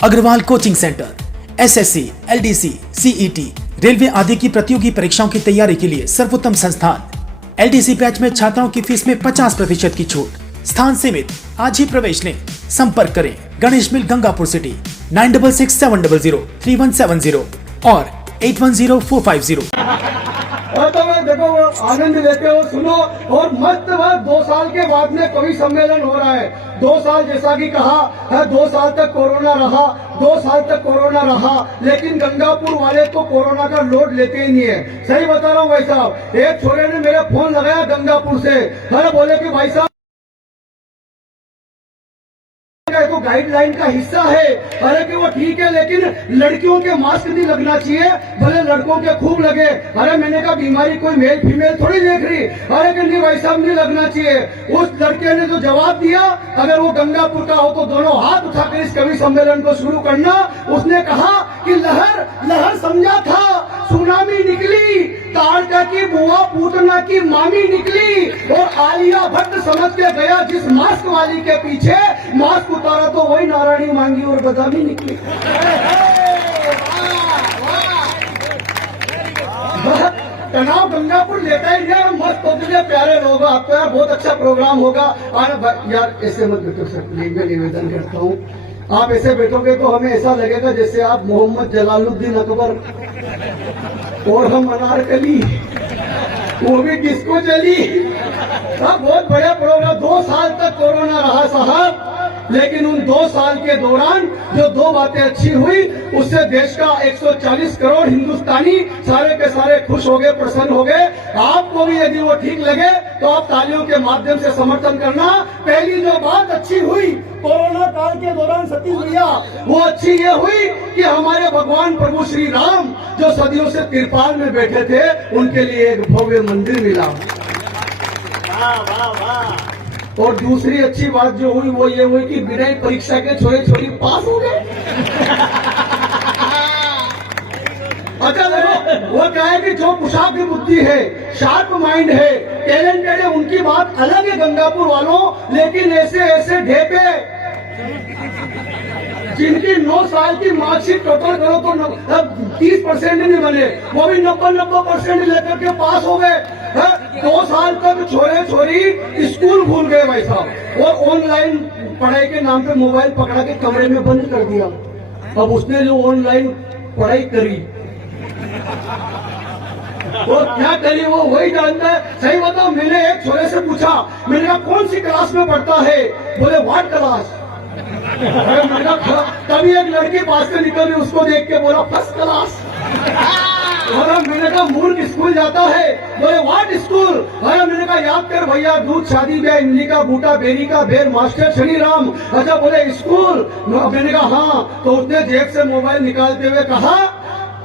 Agarwal coaching centre SSC, LDC, CET, railway आदि की प्रतियोगी परीक्षाओं की तैयारी के लिए सर्वोत्तम संस्थान। एलडीसी बैच में छात्राओं की फीस में 50% की छूट। स्थान सीमित, आज ही प्रवेश लें। संपर्क करें गणेश मिल, गंगापुर सिटी 9667003170 और 810450। देखो वो आनंद लेते हो, सुनो। और मस्त बात, 2 साल के बाद में कवि सम्मेलन हो रहा है। 2 साल जैसा कि कहा है, 2 साल तक कोरोना रहा, 2 साल तक कोरोना रहा, लेकिन गंगापुर वाले तो कोरोना का लोड लेते ही नहीं है। सही बता रहा हूँ भाई साहब। एक छोरे ने मेरे फोन लगाया गंगापुर से, मैंने बोले कि भाई साहब तो गाइडलाइन का हिस्सा है। अरे कि वो ठीक है, लेकिन लड़कियों के मास्क नहीं लगना चाहिए, भले लड़कों के खूब लगे। अरे मैंने कहा बीमारी कोई मेल फीमेल थोड़ी देख रही। अरे कि नहीं भाई साहब, नहीं लगना चाहिए। उस लड़के ने जो जवाब दिया, अगर वो गंगापुर का हो तो दोनों हाथ उठाकर इस कवि सम्मेलन को शुरू करना। उसने कहा कि लहर लहर समझा था, सुनामी निकली, तारका की बुआ पूतना की मामी निकली, और आलिया भट्ट समझ के गया जिस मास्क वाली के पीछे, मास्क उतारा तो वही नारायणी मांगी और बदामी निकली। तनाव गंगापुर लेता ही नहीं। मस्त होते प्यारे लोग, आपको यार बहुत अच्छा प्रोग्राम होगा। यार ऐसे मत बैठो सर, प्लीज मैं निवेदन करता हूँ। आप ऐसे बैठोगे तो हमें ऐसा लगेगा जैसे आप मोहम्मद जलालुद्दीन अकबर और हम अनारकली, वो भी किसको चली। बहुत बढ़िया प्रोग्राम। 2 साल तक कोरोना रहा साहब, लेकिन उन 2 साल के दौरान जो 2 बातें अच्छी हुई, उससे देश का 140 करोड़ हिंदुस्तानी सारे के सारे खुश हो गए, प्रसन्न हो गए। आपको भी यदि वो ठीक लगे तो आप तालियों के माध्यम से समर्थन करना। पहली जो बात अच्छी हुई कोरोना काल के दौरान सतीश भैया, वो अच्छी ये हुई कि हमारे भगवान प्रभु श्री राम जो सदियों से तिरपाल में बैठे थे, उनके लिए एक भव्य मंदिर मिला। वाह वाह वाह। और दूसरी अच्छी बात जो हुई वो ये हुई कि बिना परीक्षा के छोरे छोरी पास हो गए। अच्छा देखो, वो क्या है कि जो कुशाग्र की बुद्धि है, शार्प माइंड है, टैलेंटेड है, उनकी बात अलग है गंगापुर वालों। लेकिन ऐसे ऐसे ढेपे जिनकी 9 साल की मार्कशीट टोटल करो तो 30% नहीं बने, वो भी 90% लेकर के पास हो गए। 2 साल तक छोरे छोरी स्कूल भूल गए भाई साहब, और ऑनलाइन पढ़ाई के नाम पे मोबाइल पकड़ा के कमरे में बंद कर दिया। अब उसने जो ऑनलाइन पढ़ाई करी वो क्या करी वो वही जानता है। सही बताओ, मैंने एक छोरे से पूछा, मैंने कहा कौन सी क्लास में पढ़ता है? बोले व्हाट क्लास। तभी एक लड़की पास से निकल रही, उसको देख के बोला फर्स्ट क्लास। मैंने कहा मूर्ख स्कूल जाता है? बोले व्हाट स्कूल। अरे मैंने कहा याद कर भैया, दूध शादी ब्याह इमली का बूटा बेरी का बेर मास्टर शनि राम। अच्छा बोले स्कूल। मैंने कहा हाँ। तो उसने जेब से मोबाइल निकालते हुए कहा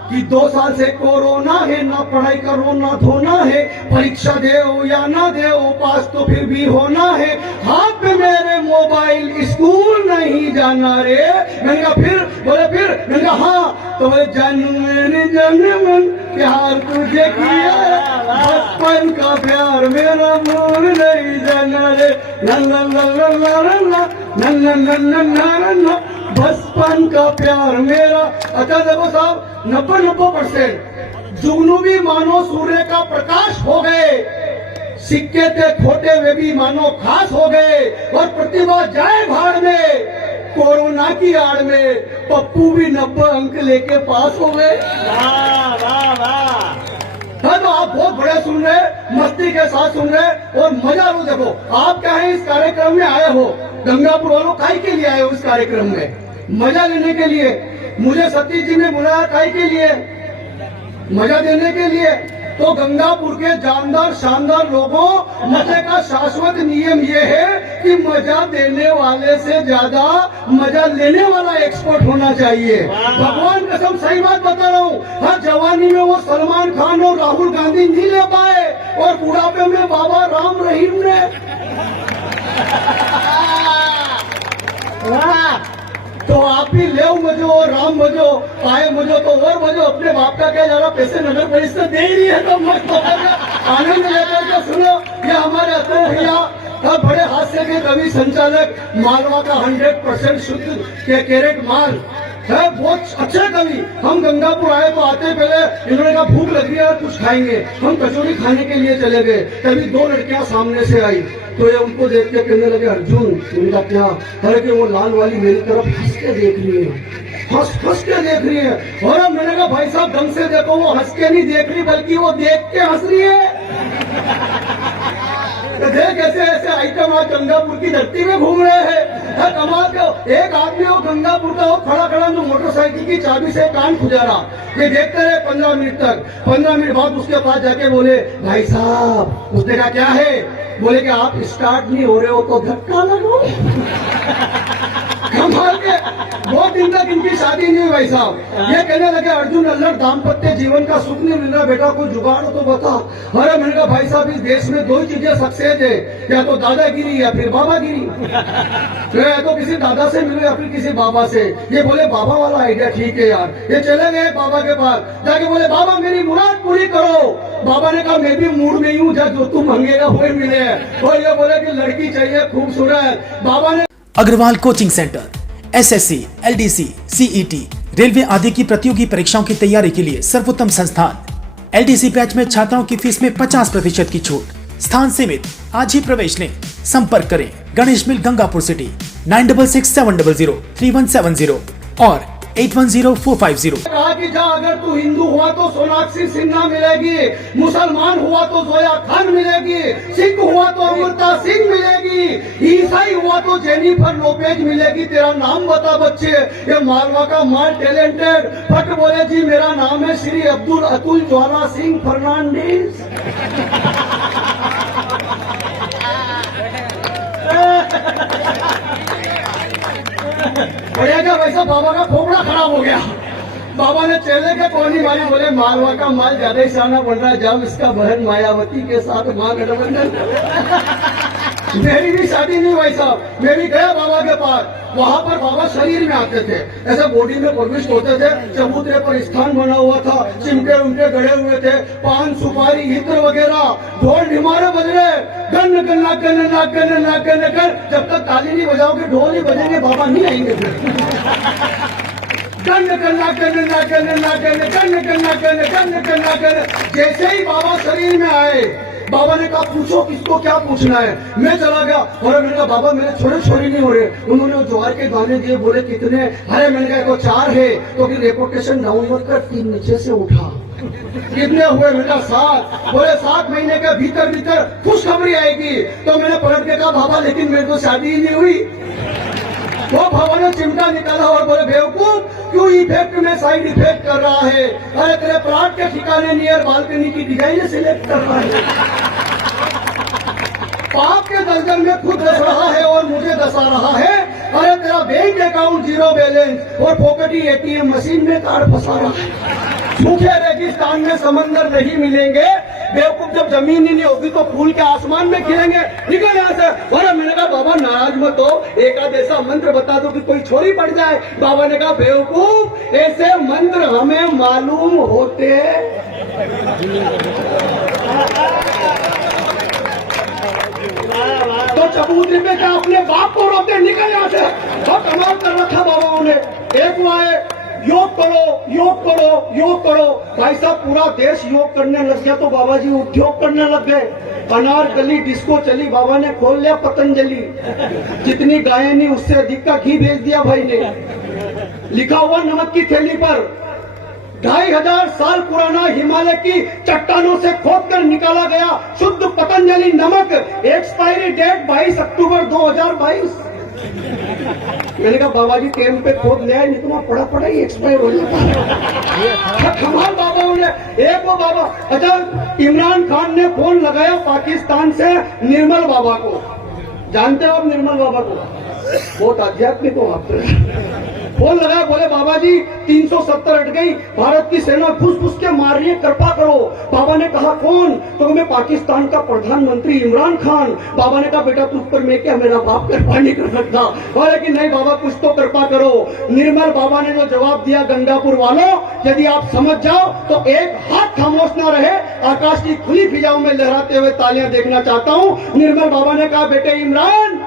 कि 2 साल से कोरोना है, ना पढ़ाई करो ना धोना है, परीक्षा दे या ना दे पास तो फिर भी होना है, हाथ में मेरे मोबाइल स्कूल नहीं जाना रे। मैंने कहा फिर? बोले फिर। मैंने कहा हाँ। तो बोले जनमन प्यार तुझे किया, बचपन का प्यार मेरा भूल नहीं जाना रे, बचपन का प्यार मेरा। अच्छा देखो साहब, 90% जुगनू भी मानो सूर्य का प्रकाश हो गए, सिक्के थे खोटे वे भी मानो खास हो गए, और प्रतिभा जाए भाड़ में, कोरोना की आड़ में पप्पू भी 90 अंक लेके पास हो गए। वाह वाह वाह। तो आप बहुत बड़े सुन रहे, मस्ती के साथ सुन रहे और मजा लो। देखो आप क्या है, इस कार्यक्रम में आए हो, गंगापुर वालों काहे के लिए आए हो? इस कार्यक्रम में मजा लेने के लिए। मुझे सतीश जी ने बुलाया काहे के लिए? मजा देने के लिए। तो गंगापुर के जानदार शानदार लोगों, मजे का शाश्वत नियम ये है कि मजा देने वाले से ज्यादा मजा लेने वाला एक्सपर्ट होना चाहिए। भगवान कसम सही बात बता रहा हूँ। हर जवानी में वो सलमान खान और राहुल गांधी नहीं ले पाए, और बुढ़ापे में बाबा राम रहीम ने। तो आप ही ले मजो और राम मजो, पाए मजो तो और मजो। अपने बाप का क्या ज्यादा पैसे नगर परिषद दे ही नहीं है तो मस्त आनंद लेकर के सुनो। ये हमारे अतुल भैया बड़े हास्य के कवि संचालक, मालवा का 100% शुद्ध के कैरेट माल है बहुत अच्छे कवि। हम गंगापुर आए तो आते पहले इन्होंने कहा भूख लग रही है कुछ खाएंगे, हम कचौरी खाने के लिए चले गए। तभी दो लड़कियां सामने से आई तो ये उनको देख के कहने लगे अर्जुन उनका क्या, अरे कि वो लाल वाली मेरी तरफ हंस के देख रही है, हंस के देख रही है। और मैंने कहा भाई साहब ढंग से देखो, वो हंस के नहीं देख रही बल्कि वो देख के हंस रही है। देख ऐसे ऐसे आइटम आज गंगापुर की धरती में घूम रहे हैं। कमाल का एक आदमी हो गंगापुर का, वो खड़ा खड़ा जो मोटरसाइकिल की चाबी से कान खुजारा, ये देखते रहे 15 मिनट तक। 15 मिनट बाद उसके पास जाके बोले भाई साहब, उसने कहा क्या है, बोले कि आप स्टार्ट नहीं हो रहे हो तो धक्का लगो। कमाल के 2 दिन तक इनकी शादी नहीं हुई भाई साहब। ये कहने लगे अर्जुन अल्लड़ दाम्पत्य जीवन का सुख नहीं मिल रहा, बेटा कोई जुगाड़ हो तो बता। अरे मैंने कहा भाई साहब इस देश में 2 ही चीजें सक्सेस है, या तो दादागिरी या फिर बाबागिरी। या तो किसी दादा से मिलो या फिर किसी बाबा से। ये बोले बाबा वाला आइडिया ठीक है यार। ये चले गए बाबा के पास, जाके बोले बाबा मेरी मुराद पूरी करो। बाबा ने कहा मैं भी मूड में हूँ, जो तू मांगेगा वही मिले। और ये बोले कि लड़की चाहिए खूबसूरत। बाबा ने Agarwal coaching centre SSC, LDC, CET, railway आदि की प्रतियोगी परीक्षाओं की तैयारी के लिए सर्वोत्तम संस्थान। एलडीसी बैच में छात्राओं की फीस में 50% की छूट। स्थान सीमित, आज ही प्रवेश लें। संपर्क करें गणेश मिल गंगापुर सिटी 9667003170 और 810450। कहा कि जा अगर तू हिंदू हुआ तो सोनाक्षी सिन्हा मिलेगी, मुसलमान हुआ तो जोया खान मिलेगी, सिख हुआ तो अमृता सिंह मिलेगी, ईसाई हुआ तो जेनिफर लोपेज मिलेगी। तेरा नाम बता बच्चे। ये मालवा का माल टैलेंटेड फट बोले जी मेरा नाम है श्री अब्दुल अतुल ज्वाला सिंह फर्नांडिस। बढ़िया क्या वैसा बाबा का फोफड़ा खराब हो गया। बाबा ने चेले के कोनी मारी, बोले मालवा का माल ज्यादा ही शाना बन रहा है, जब इसका बहन मायावती के साथ मां गठबंधन। मेरी भी शादी नहीं भाई साहब, मैं भी गया बाबा के पास। वहाँ पर बाबा शरीर में आते थे, ऐसे बॉडी में प्रविष्ट होते थे। चबूतरे पर स्थान बना हुआ था, चिमटे उमटे गड़े हुए थे, पान सुपारी इत्र वगैरह, ढोल ढिमारे बज रहे, गन गन्ना गन ना गन ना गन कर। जब तक ताली नहीं बजाओगे ढोल नहीं बजेंगे, बाबा नहीं आएंगे फिर। गन गन्ना गन ना गन ना गन गन गन्ना गन गन गन्ना गन। जैसे ही बाबा शरीर में आए, बाबा ने कहा पूछो किसको क्या पूछना है। मैं चला गया और मैंने कहा बाबा मेरे छोटे छोरी नहीं हो रहे। उन्होंने वो ज्वार के दाने दिए, बोले कितने, अरे मैंने कहा को 4 है। तो फिर रेपुटेशन डाउन मत कर, 3 नीचे से उठा। कितने हुए, मेरा 7। बोले 7 महीने के भीतर भीतर खुशखबरी आएगी। तो मैंने पलट के कहा बाबा लेकिन मेरी तो शादी ही नहीं हुई। वो बाबा ने चिमटा निकाला और बोले बेवकूफ क्यों इफेक्ट में साइड इफेक्ट कर रहा है, अरे तेरे प्लाट के ठिकाने नियर बालकनी की डिजाइन सिलेक्ट कर रहा है। पाप के दलदल में खुद दस रहा है और मुझे दसा रहा है। अरे तेरा बैंक अकाउंट 0 बैलेंस और फोकटी एटीएम मशीन में कार्ड फंसा रहा है। सूखे रेगिस्तान में समंदर नहीं मिलेंगे, बेवकूफ जब जमीन ही नहीं होगी तो फूल के आसमान में खिलेंगे। निकल यहाँ से। और मैंने कहा बाबा नाराज मत हो, एक आध ऐसा मंत्र बता दो कि कोई छोरी पड़ जाए। बाबा ने कहा बेवकूफ ऐसे मंत्र हमें मालूम होते। तो चबूतरी पे क्या अपने बाप को रोते, निकल यहाँ से। बहुत कमाल कर रखा बाबाओं ने। एक वाए योग करो योग करो योग करो। भाई साहब पूरा देश योग करने लग गया तो बाबा जी उद्योग करने लग गए। अनारकली डिस्को चली, बाबा ने खोल लिया पतंजलि। जितनी गायें नहीं उससे अधिक का घी भेज दिया भाई ने। लिखा हुआ नमक की थैली पर 2500 साल पुराना हिमालय की चट्टानों से खोदकर निकाला गया शुद्ध पतंजलि नमक। एक्सपायरी डेट 22 अक्टूबर 2022। मैंने कहा बाबा जी टेम पे खोद ले आए, इतना पड़ा ही एक्सपायर हो जाता है। कमाल बाबाओं ने। एक वो बाबा, अच्छा इमरान खान ने फोन लगाया पाकिस्तान से निर्मल बाबा को। जानते हो आप निर्मल बाबा को? बहुत आध्यात्मिक हो आप। फोन लगाया, बोले बाबा जी 370 हट गई, भारत की सेना घुस घुस के मार रही है, कृपा करो। बाबा ने कहा कौन? तो मैं पाकिस्तान का प्रधानमंत्री इमरान खान। बाबा ने कहा बेटा तुझ पर मैं क्या, मेरा बाप कृपा नहीं कर सकता। बोले कि नहीं बाबा कुछ तो कृपा करो। निर्मल बाबा ने जो जवाब दिया, गंगापुर वालों यदि आप समझ जाओ तो एक हाथ खामोश ना रहे। आकाश की खुली फिजाओं में लहराते हुए तालियां देखना चाहता हूं। निर्मल बाबा ने कहा बेटे इमरान,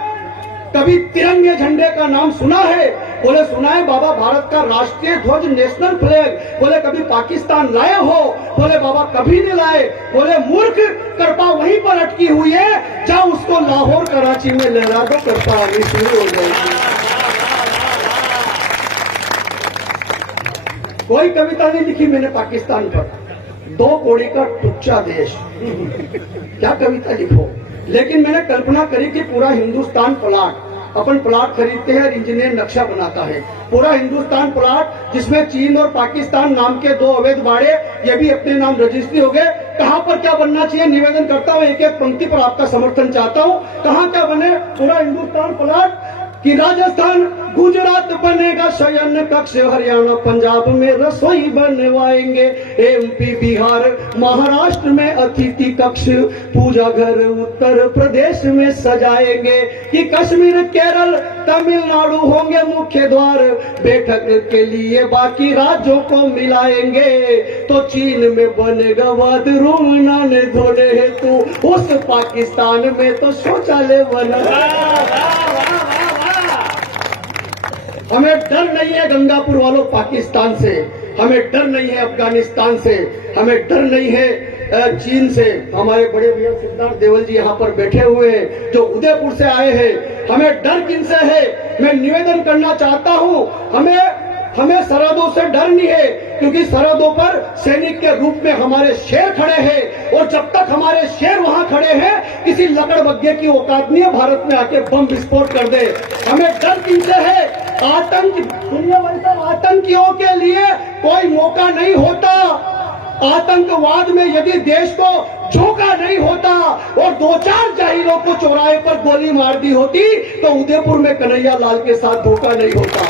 कभी तिरंगे झंडे का नाम सुना है? बोले सुना है बाबा भारत का राष्ट्रीय ध्वज नेशनल फ्लैग, बोले कभी पाकिस्तान लाए हो? बोले बाबा कभी नहीं लाए। बोले मूर्ख, कृपा वहीं पर अटकी हुई है जहां उसको लाहौर कराची में लहरा दो, कृपा आनी शुरू हो जाएगी। कोई कविता नहीं लिखी मैंने पाकिस्तान पर, 2 कौड़ी का टुच्चा देश, क्या कविता लिखो। लेकिन मैंने कल्पना करी कि पूरा हिंदुस्तान प्लाट, अपन प्लाट खरीदते हैं, इंजीनियर नक्शा बनाता है, पूरा हिंदुस्तान प्लाट जिसमें चीन और पाकिस्तान नाम के 2 अवैध बाड़े, ये भी अपने नाम रजिस्ट्री हो गए। कहां पर क्या बनना चाहिए निवेदन करता हूं, एक एक पंक्ति पर आपका समर्थन चाहता हूं। कहां क्या बने पूरा हिंदुस्तान प्लाट कि राजस्थान गुजरात बनेगा शयन कक्ष, हरियाणा पंजाब में रसोई बनवाएंगे, एमपी बिहार महाराष्ट्र में अतिथि कक्ष, पूजा घर उत्तर प्रदेश में सजाएंगे, कि कश्मीर केरल तमिलनाडु होंगे मुख्य द्वार, बैठक के लिए बाकी राज्यों को मिलाएंगे, तो चीन में बनेगा बाथरूम नहाने धोने हेतु, उस पाकिस्तान में तो शौचालय बना। हमें डर नहीं है गंगापुर वालों पाकिस्तान से, हमें डर नहीं है अफगानिस्तान से, हमें डर नहीं है चीन से। हमारे बड़े भैया सिद्धार्थ देवल जी यहाँ पर बैठे हुए हैं जो उदयपुर से आए हैं। हमें डर किन से है? मैं निवेदन करना चाहता हूँ, हमें सरहदों से डर नहीं है, क्योंकि सरहदों पर सैनिक के रूप में हमारे शेर खड़े हैं, और जब तक हमारे शेर वहां खड़े हैं किसी लकड़बग्गे की औकात नहीं है भारत में आके बम विस्फोट कर दे। हमें डर किनसे है? आतंकियों के लिए कोई मौका नहीं होता। आतंकवाद में यदि देश को झोंका नहीं होता और 2-4 जाहिरों को चौराहे पर गोली मार दी होती तो उदयपुर में कन्हैया लाल के साथ धोखा नहीं होता।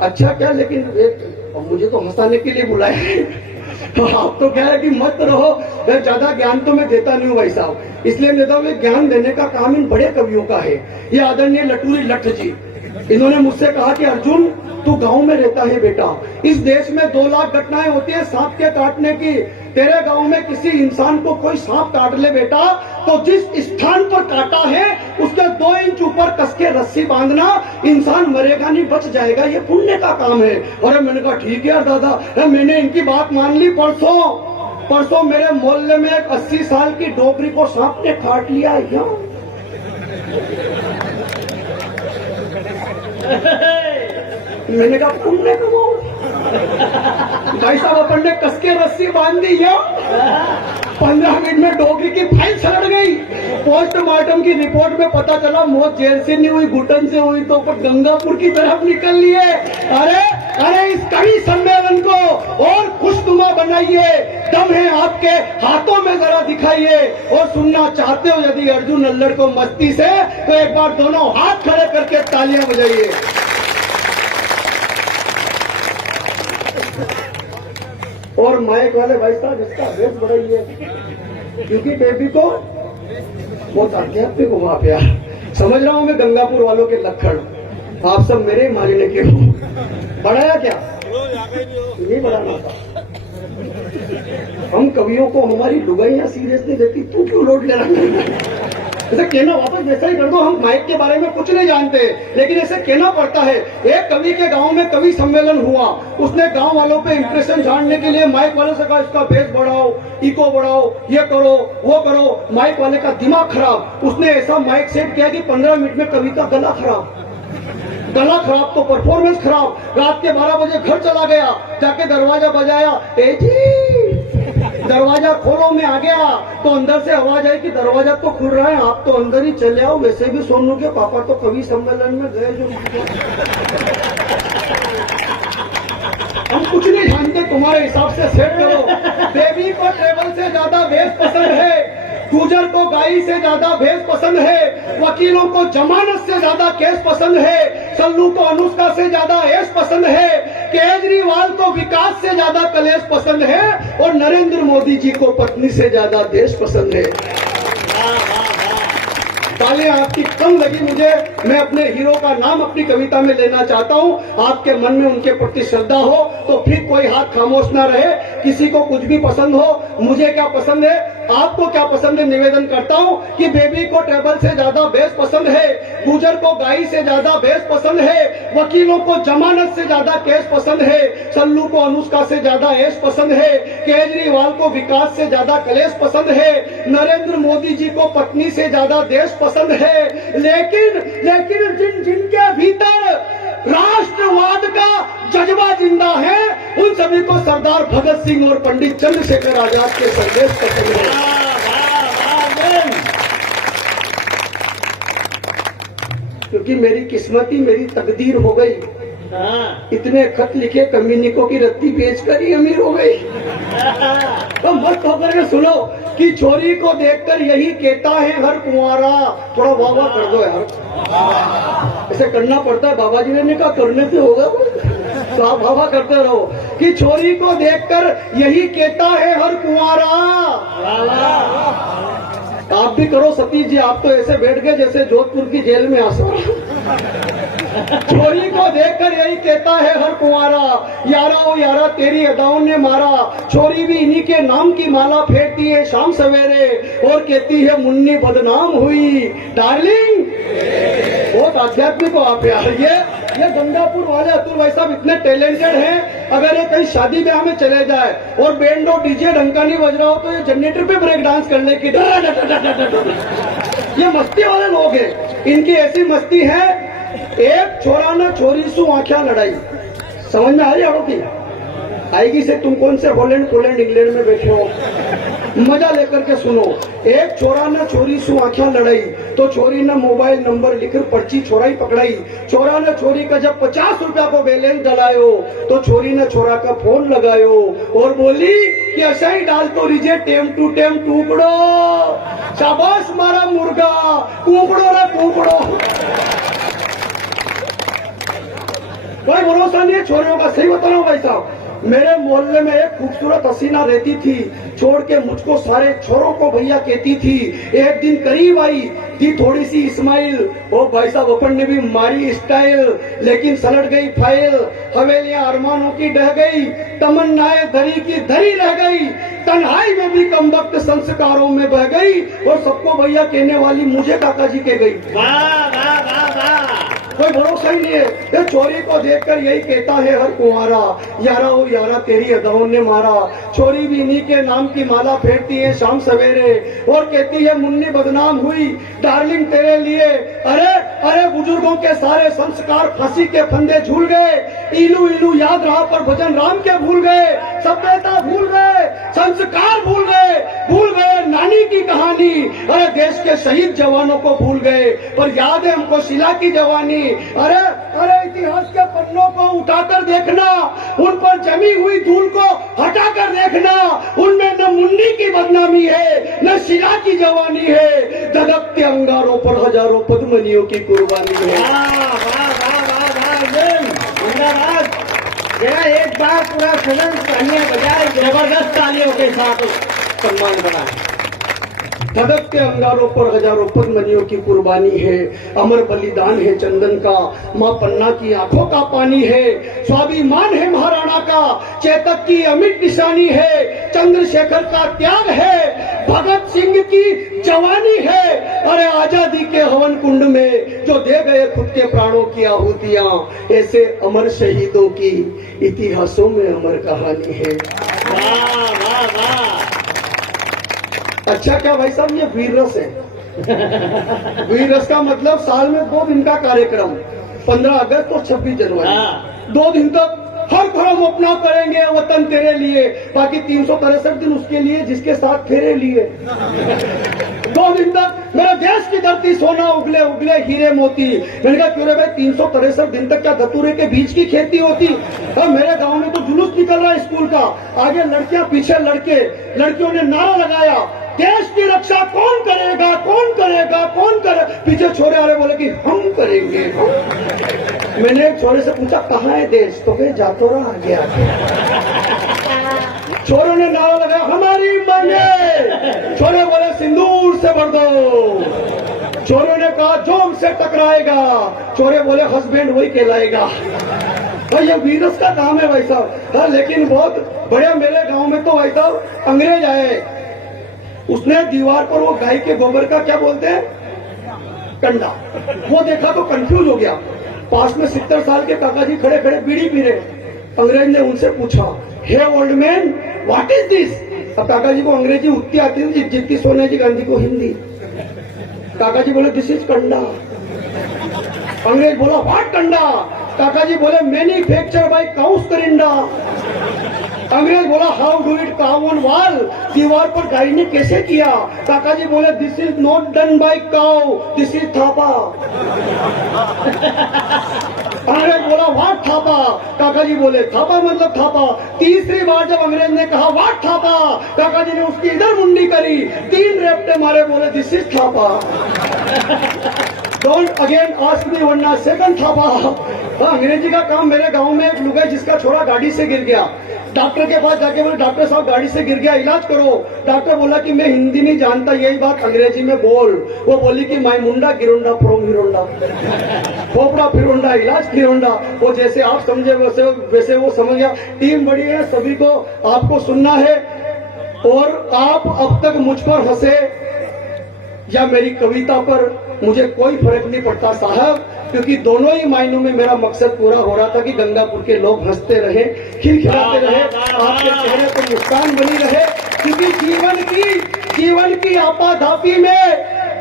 अच्छा क्या, लेकिन मुझे तो हंसाने के लिए बुलाया है, तो आप तो क्या है कि मत रहो, ज्यादा ज्ञान तो मैं देता नहीं हूँ भाई साहब, इसलिए मैं देता ज्ञान देने का काम इन बड़े कवियों का है। ये आदरणीय लटूरी लठ जी, इन्होंने मुझसे कहा कि अर्जुन तू गांव में रहता है बेटा, इस देश में 2 लाख घटनाएं होती है सांप के काटने की, तेरे गांव में किसी इंसान को कोई सांप काट ले बेटा तो जिस स्थान पर काटा है उसके 2 इंच ऊपर कस के रस्सी बांधना, इंसान मरेगा नहीं, बच जाएगा, ये पुण्य का काम है। और मैंने कहा ठीक है यार दादा, मैंने इनकी बात मान ली। परसों मेरे मोहल्ले में एक 80 साल की डोगरी को सांप ने काट लिया। मैंने कहा पुण्य कमाओ भाई साहब, अपन ने कस के रस्सी बांध दी, 15 मिनट में डोगरी की फाइल सड़ गई। पोस्टमार्टम की रिपोर्ट में पता चला मौत जेल से नहीं हुई, घुटन से हुई, तो गंगापुर की तरफ निकल लिए। अरे इस कवि सम्मेलन को और खुशनुमा बनाइए, दम है आपके हाथों में जरा दिखाइए। और सुनना चाहते हो यदि अर्जुन अल्लड़ को मस्ती से, तो एक बार दोनों हाथ खड़े करके तालियां बजाइए। और माइक वाले भाई साहब इसका वेट बढ़ाइए, क्योंकि बेबी को बहुत आध्यात्मिक हुआ प्यार। समझ रहा हूं मैं गंगापुर वालों के लक्षण, आप सब मेरे मानने के हो। बढ़ाया क्या? नहीं बढ़ाना था। हम कवियों को हमारी लुगाइयां सीरियस नहीं देती, तू क्यों लोड ले रहा है? ऐसे कहना वापस वैसा ही कर दो, हम माइक के बारे में कुछ नहीं जानते, लेकिन ऐसे कहना पड़ता है। एक कवि के गांव में कवि सम्मेलन हुआ, उसने गांव वालों पे इंप्रेशन झाड़ने के लिए माइक वाले से कहा इसका बेस बढ़ाओ, इको बढ़ाओ, ये करो वो करो। माइक वाले का दिमाग खराब, उसने ऐसा माइक सेट किया कि 15 मिनट में कवि का गला खराब तो परफॉर्मेंस खराब। रात के 12 बजे घर चला गया, जाके दरवाजा बजाया, ए जी दरवाजा खोलो। मैं आ गया तो अंदर से आवाज आई कि दरवाजा तो खुल रहा है, आप तो अंदर ही चले आओ। वैसे भी सोनू के पापा तो कवि सम्मेलन में गए, जो हम कुछ नहीं जानते, तुम्हारे हिसाब से सेट करो। बेबी को ट्रेवल से ज्यादा भेस पसंद है, गुजर को गाई से ज्यादा भेस पसंद है, वकीलों को जमानत से ज्यादा केस पसंद है, सल्लू को अनुष्का से ज्यादा ऐश पसंद है, केजरीवाल को विकास से ज्यादा कलेश पसंद है, और नरेंद्र मोदी जी को पत्नी से ज्यादा देश पसंद है। तालियां आपकी कम लगी मुझे। मैं अपने हीरो का नाम अपनी कविता में लेना चाहता हूं। आपके मन में उनके प्रति श्रद्धा हो तो फिर कोई हाथ खामोश ना रहे। किसी को कुछ भी पसंद हो, मुझे क्या पसंद है, आपको क्या पसंद है, निवेदन करता हूं कि बेबी को टेबल से ज्यादा बेस पसंद है, गुजर को गाई से ज्यादा बेस पसंद है, वकीलों को जमानत से ज्यादा केस पसंद है, सल्लू को अनुष्का से ज्यादा ऐश पसंद है, केजरीवाल को विकास से ज्यादा कलेश पसंद है, नरेंद्र मोदी जी को पत्नी से ज्यादा देश पसंद है। लेकिन जिनके भीतर राष्ट्रवाद का जज्बा जिंदा है, उन सभी को सरदार भगत सिंह और पंडित चंद्रशेखर आजाद के संदेश पसंद है। क्योंकि मेरी किस्मत ही मेरी तकदीर हो गई। इतने खत लिखे कम्युनिकों की रत्ती बेचकर ही अमीर हो गई। तो मत होकर के सुनो कि छोरी को देखकर यही कहता है हर कुंवारा। थोड़ा वाह वाह कर दो यार, ऐसे करना पड़ता है। बाबा जी ने कहा करने से होगा, तो आप वाह वाह करते रहो कि छोरी को देखकर यही कहता है हर कुंवारा। आप भी करो सतीश जी, आप तो ऐसे बैठ गए जैसे जोधपुर की जेल में आसो। छोरी को देखकर यही कहता है हर कुंवारा, यारा ओ यारा तेरी अदाओं ने मारा। छोरी भी इन्हीं के नाम की माला फेरती है शाम सवेरे और कहती है मुन्नी बदनाम हुई। डार्लिंग, बहुत आध्यात्मिक हो आप यार। ये गंगापुर वाले अतुल भाई साहब इतने टैलेंटेड हैं। अगर ये कहीं शादी ब्याह में चले जाए और बैंड और डीजे ढंग का नहीं बज रहा हो तो ये जनरेटर पे ब्रेक डांस करने की ये मस्ती वाले लोग हैं। इनकी ऐसी मस्ती है, एक छोरा न छोरी सु आंखिया लड़ाई। समझ में आ रही है आएगी से? तुम कौन से हॉलैंड पोलैंड इंग्लैंड में बैठे हो, मजा लेकर के सुनो। एक छोरा न छोरी सु आंखिया लड़ाई, तो छोरी ने मोबाइल नंबर लिख पर्ची छोरा ही पकड़ाई। छोरा ने छोरी का जब 50 रुपया को बैलेंस डलायो तो छोरी ने छोरा का फोन लगायो और बोली कि ऐसा ही डाल तो रीजे टेम टू टेम टूकड़ो। शाबाश मारा मुर्गा, कूकड़ो ना कूकड़ो। कोई भरोसा नहीं है छोरियों का। सही बता रहा हूँ भाई साहब, मेरे मोहल्ले में एक खूबसूरत हसीना रहती थी, छोड़ के मुझको सारे छोरों को भैया कहती थी। एक दिन करीब आई, दी थोड़ी सी इस्माइल, ओ भाई साहब अपन ने भी मारी स्टाइल, लेकिन सलट गई फाइल। हवेलियां अरमानों की ढह गई, तमन्नाएं धरी की धरी रह गई, तन्हाई में भी कमबख्त संस्कारों में बह गई और सबको भैया कहने वाली मुझे काका जी कह गई। वाह वाह वाह वाह, कोई भरोसा ही नहीं है। ये छोरी को देखकर यही कहता है हर कुंवारा, यारा ओ यारा तेरी अदाओं ने मारा। छोरी भी इन्हीं के नाम की माला फेरती है शाम सवेरे और कहती है मुन्नी बदनाम हुई। डार्लिंग तेरे लिए अरे अरे बुजुर्गों के सारे संस्कार फांसी के फंदे झूल गए। इलू इलू याद रहा पर भजन राम के भूल गए। सभ्यता भूल गए, संस्कार भूल गए, भूल गए नानी की कहानी। अरे देश के शहीद जवानों को भूल गए पर याद है हमको शिला की जवानी। अरे अरे इतिहास के पन्नों को उठाकर देखना, उन पर जमी हुई धूल को हटाकर देखना, उनमें न मुन्नी की बदनामी है न शिला की जवानी है। धधकते अंगारों पर हजारों पद्मनियों की कुर्बानी है। जरा एक बार पूरा सदन तालियां बजाए, जबरदस्त तालियों के साथ सम्मान बना। धधकते अंगारों पर हजारों पद्मनियों की कुर्बानी है। अमर बलिदान है चंदन का, माँ पन्ना की आंखों का पानी है। स्वाभिमान है महाराणा का, चेतक की अमिट निशानी है। चंद्रशेखर का त्याग है, भगत सिंह की जवानी है। अरे आजादी के हवन कुंड में जो दे गए खुद के प्राणों की आहुतियां, ऐसे अमर शहीदों की इतिहासों में अमर कहानी है। वाह वाह वाह। अच्छा क्या भाई साहब ये वीर रस है? वीर रस का मतलब साल में 2 दिन का कार्यक्रम, 15 अगस्त और 26 जनवरी। 2 दिन तक हर धर्म अपना करेंगे वतन तेरे लिए, बाकी 363 दिन उसके लिए जिसके साथ फेरे लिए। 2 दिन तक मेरा देश की धरती सोना उगले उगले हीरे मोती। मैंने कहा क्यों रे भाई 363 दिन तक क्या धतूरे के बीज की खेती होती? मेरे गांव में तो जुलूस निकल रहा है स्कूल का, आगे लड़कियां पीछे लड़के। लड़कियों ने नारा लगाया देश की रक्षा कौन करेगा कौन करेगा कौन करे। पीछे छोरे आ रहे बोले कि हम करेंगे। मैंने एक छोरे से पूछा कहाँ है देश, तो कहे जातो रहा आ गया। छोरों ने नारा लगाया हमारी मांगे। छोरे बोले सिंदूर से भर दो। चोरों ने कहा जो हमसे टकराएगा, चोरे बोले हस्बैंड वही कहलाएगा। भाई ये वीरस का काम है भाई साहब। हाँ, लेकिन बहुत बड़े मेरे गांव में तो भाई साहब अंग्रेज आए, उसने दीवार पर वो गाय के गोबर का क्या बोलते हैं, कंडा, वो देखा तो कंफ्यूज हो गया। पास में 70 साल के काका जी खड़े खड़े बीड़ी पी रहे। अंग्रेज ने उनसे पूछा, hey old man what is this. अब काका जी को अंग्रेजी उतनी आती थी जितनी सोनिया जी गांधी को हिंदी। काका जी बोले दिस इज कंडा। अंग्रेज बोला व्हाट कंडा। काका जी बोले मैन्युफैक्चर बाय काउस करिंडा। अंग्रेज बोला how do it cow on wall, दीवार पर गाय ने कैसे किया। काका जी बोले this is not done by cow, this is Thapa. अंग्रेज बोला व्हाट थापा। काका जी बोले थापा मतलब थापा। तीसरी बार जब अंग्रेज ने कहा व्हाट थापा, काका जी ने उसकी इधर मुंडी करी, 3 रेपटे मारे, बोले this is Thapa. Don't again ask me वरना सेकंड थापा। अंग्रेजी का काम। मेरे गांव में एक लुगाई जिसका छोरा गाड़ी से गिर गया, डॉक्टर के पास जाके बोले डॉक्टर साहब गाड़ी से गिर गया, इलाज करो। डॉक्टर बोला कि मैं हिंदी नहीं जानता, यही बात अंग्रेजी में बोल। वो बोली कि माई मुंडा गिरोंडा फ्रोम हिरोंडा, फोपड़ा फिरोंडा, इलाज फिरोंडा। वो जैसे आप समझे वैसे वो समझ गया। टीम बड़ी है, सभी को आपको सुनना है। और आप अब तक मुझ पर हंसे या मेरी कविता पर, मुझे कोई फर्क नहीं पड़ता साहब, क्योंकि दोनों ही मायनों में मेरा मकसद पूरा हो रहा था कि गंगापुर के लोग हंसते रहे, खिलखिलाते रहे, आपके चेहरे पर मुस्कान बनी रहे। क्योंकि जीवन की आपाधापी में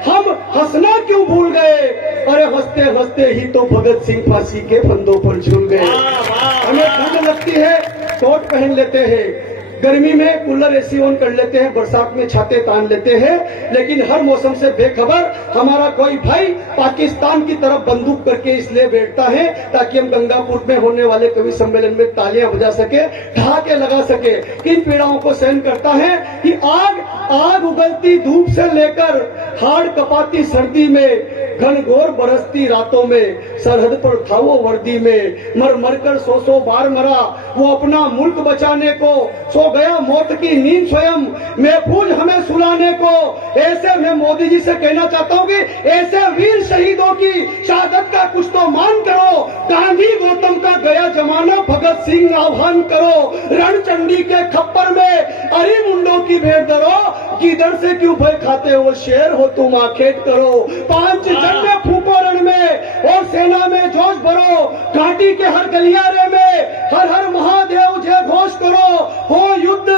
हम हंसना क्यों भूल गए। अरे हंसते हंसते ही तो भगत सिंह फांसी के फंदों पर झूल गए। हमें ठंड लगती है, कोट पहन लेते हैं, गर्मी में कूलर एसी ऑन कर लेते हैं, बरसात में छाते तान लेते हैं, लेकिन हर मौसम से बेखबर हमारा कोई भाई पाकिस्तान की तरफ बंदूक करके इसलिए बैठता है ताकि हम गंगापुर में होने वाले कवि सम्मेलन में तालियां बजा सके, ढाके लगा सके। किन पीड़ाओं को सहन करता है कि आग उगलती धूप से लेकर हाड़ कपाती सर्दी में, घनघोर बरसती रातों में, सरहद पर था वो वर्दी में, मर मर कर 100 बार मरा वो अपना मुल्क बचाने को, सो गया मौत की नींद स्वयं महफूज हमें सुलाने को। ऐसे मैं मोदी जी से कहना चाहता हूँ कि ऐसे वीर शहीदों की शहादत का कुछ तो मान करो। गांधी गौतम का गया जमाना, भगत सिंह आह्वान करो। रणचंडी के खप्पर में अरी मुंडों की भेंट धरो, किधर से क्यों भय खाते हो शेर हो तुम आखेट करो। 5 झंडे फूको रण में और सेना में जोश भरो, घाटी के हर गलियारे में हर हर महादेव जय घोष करो। हो युद्ध।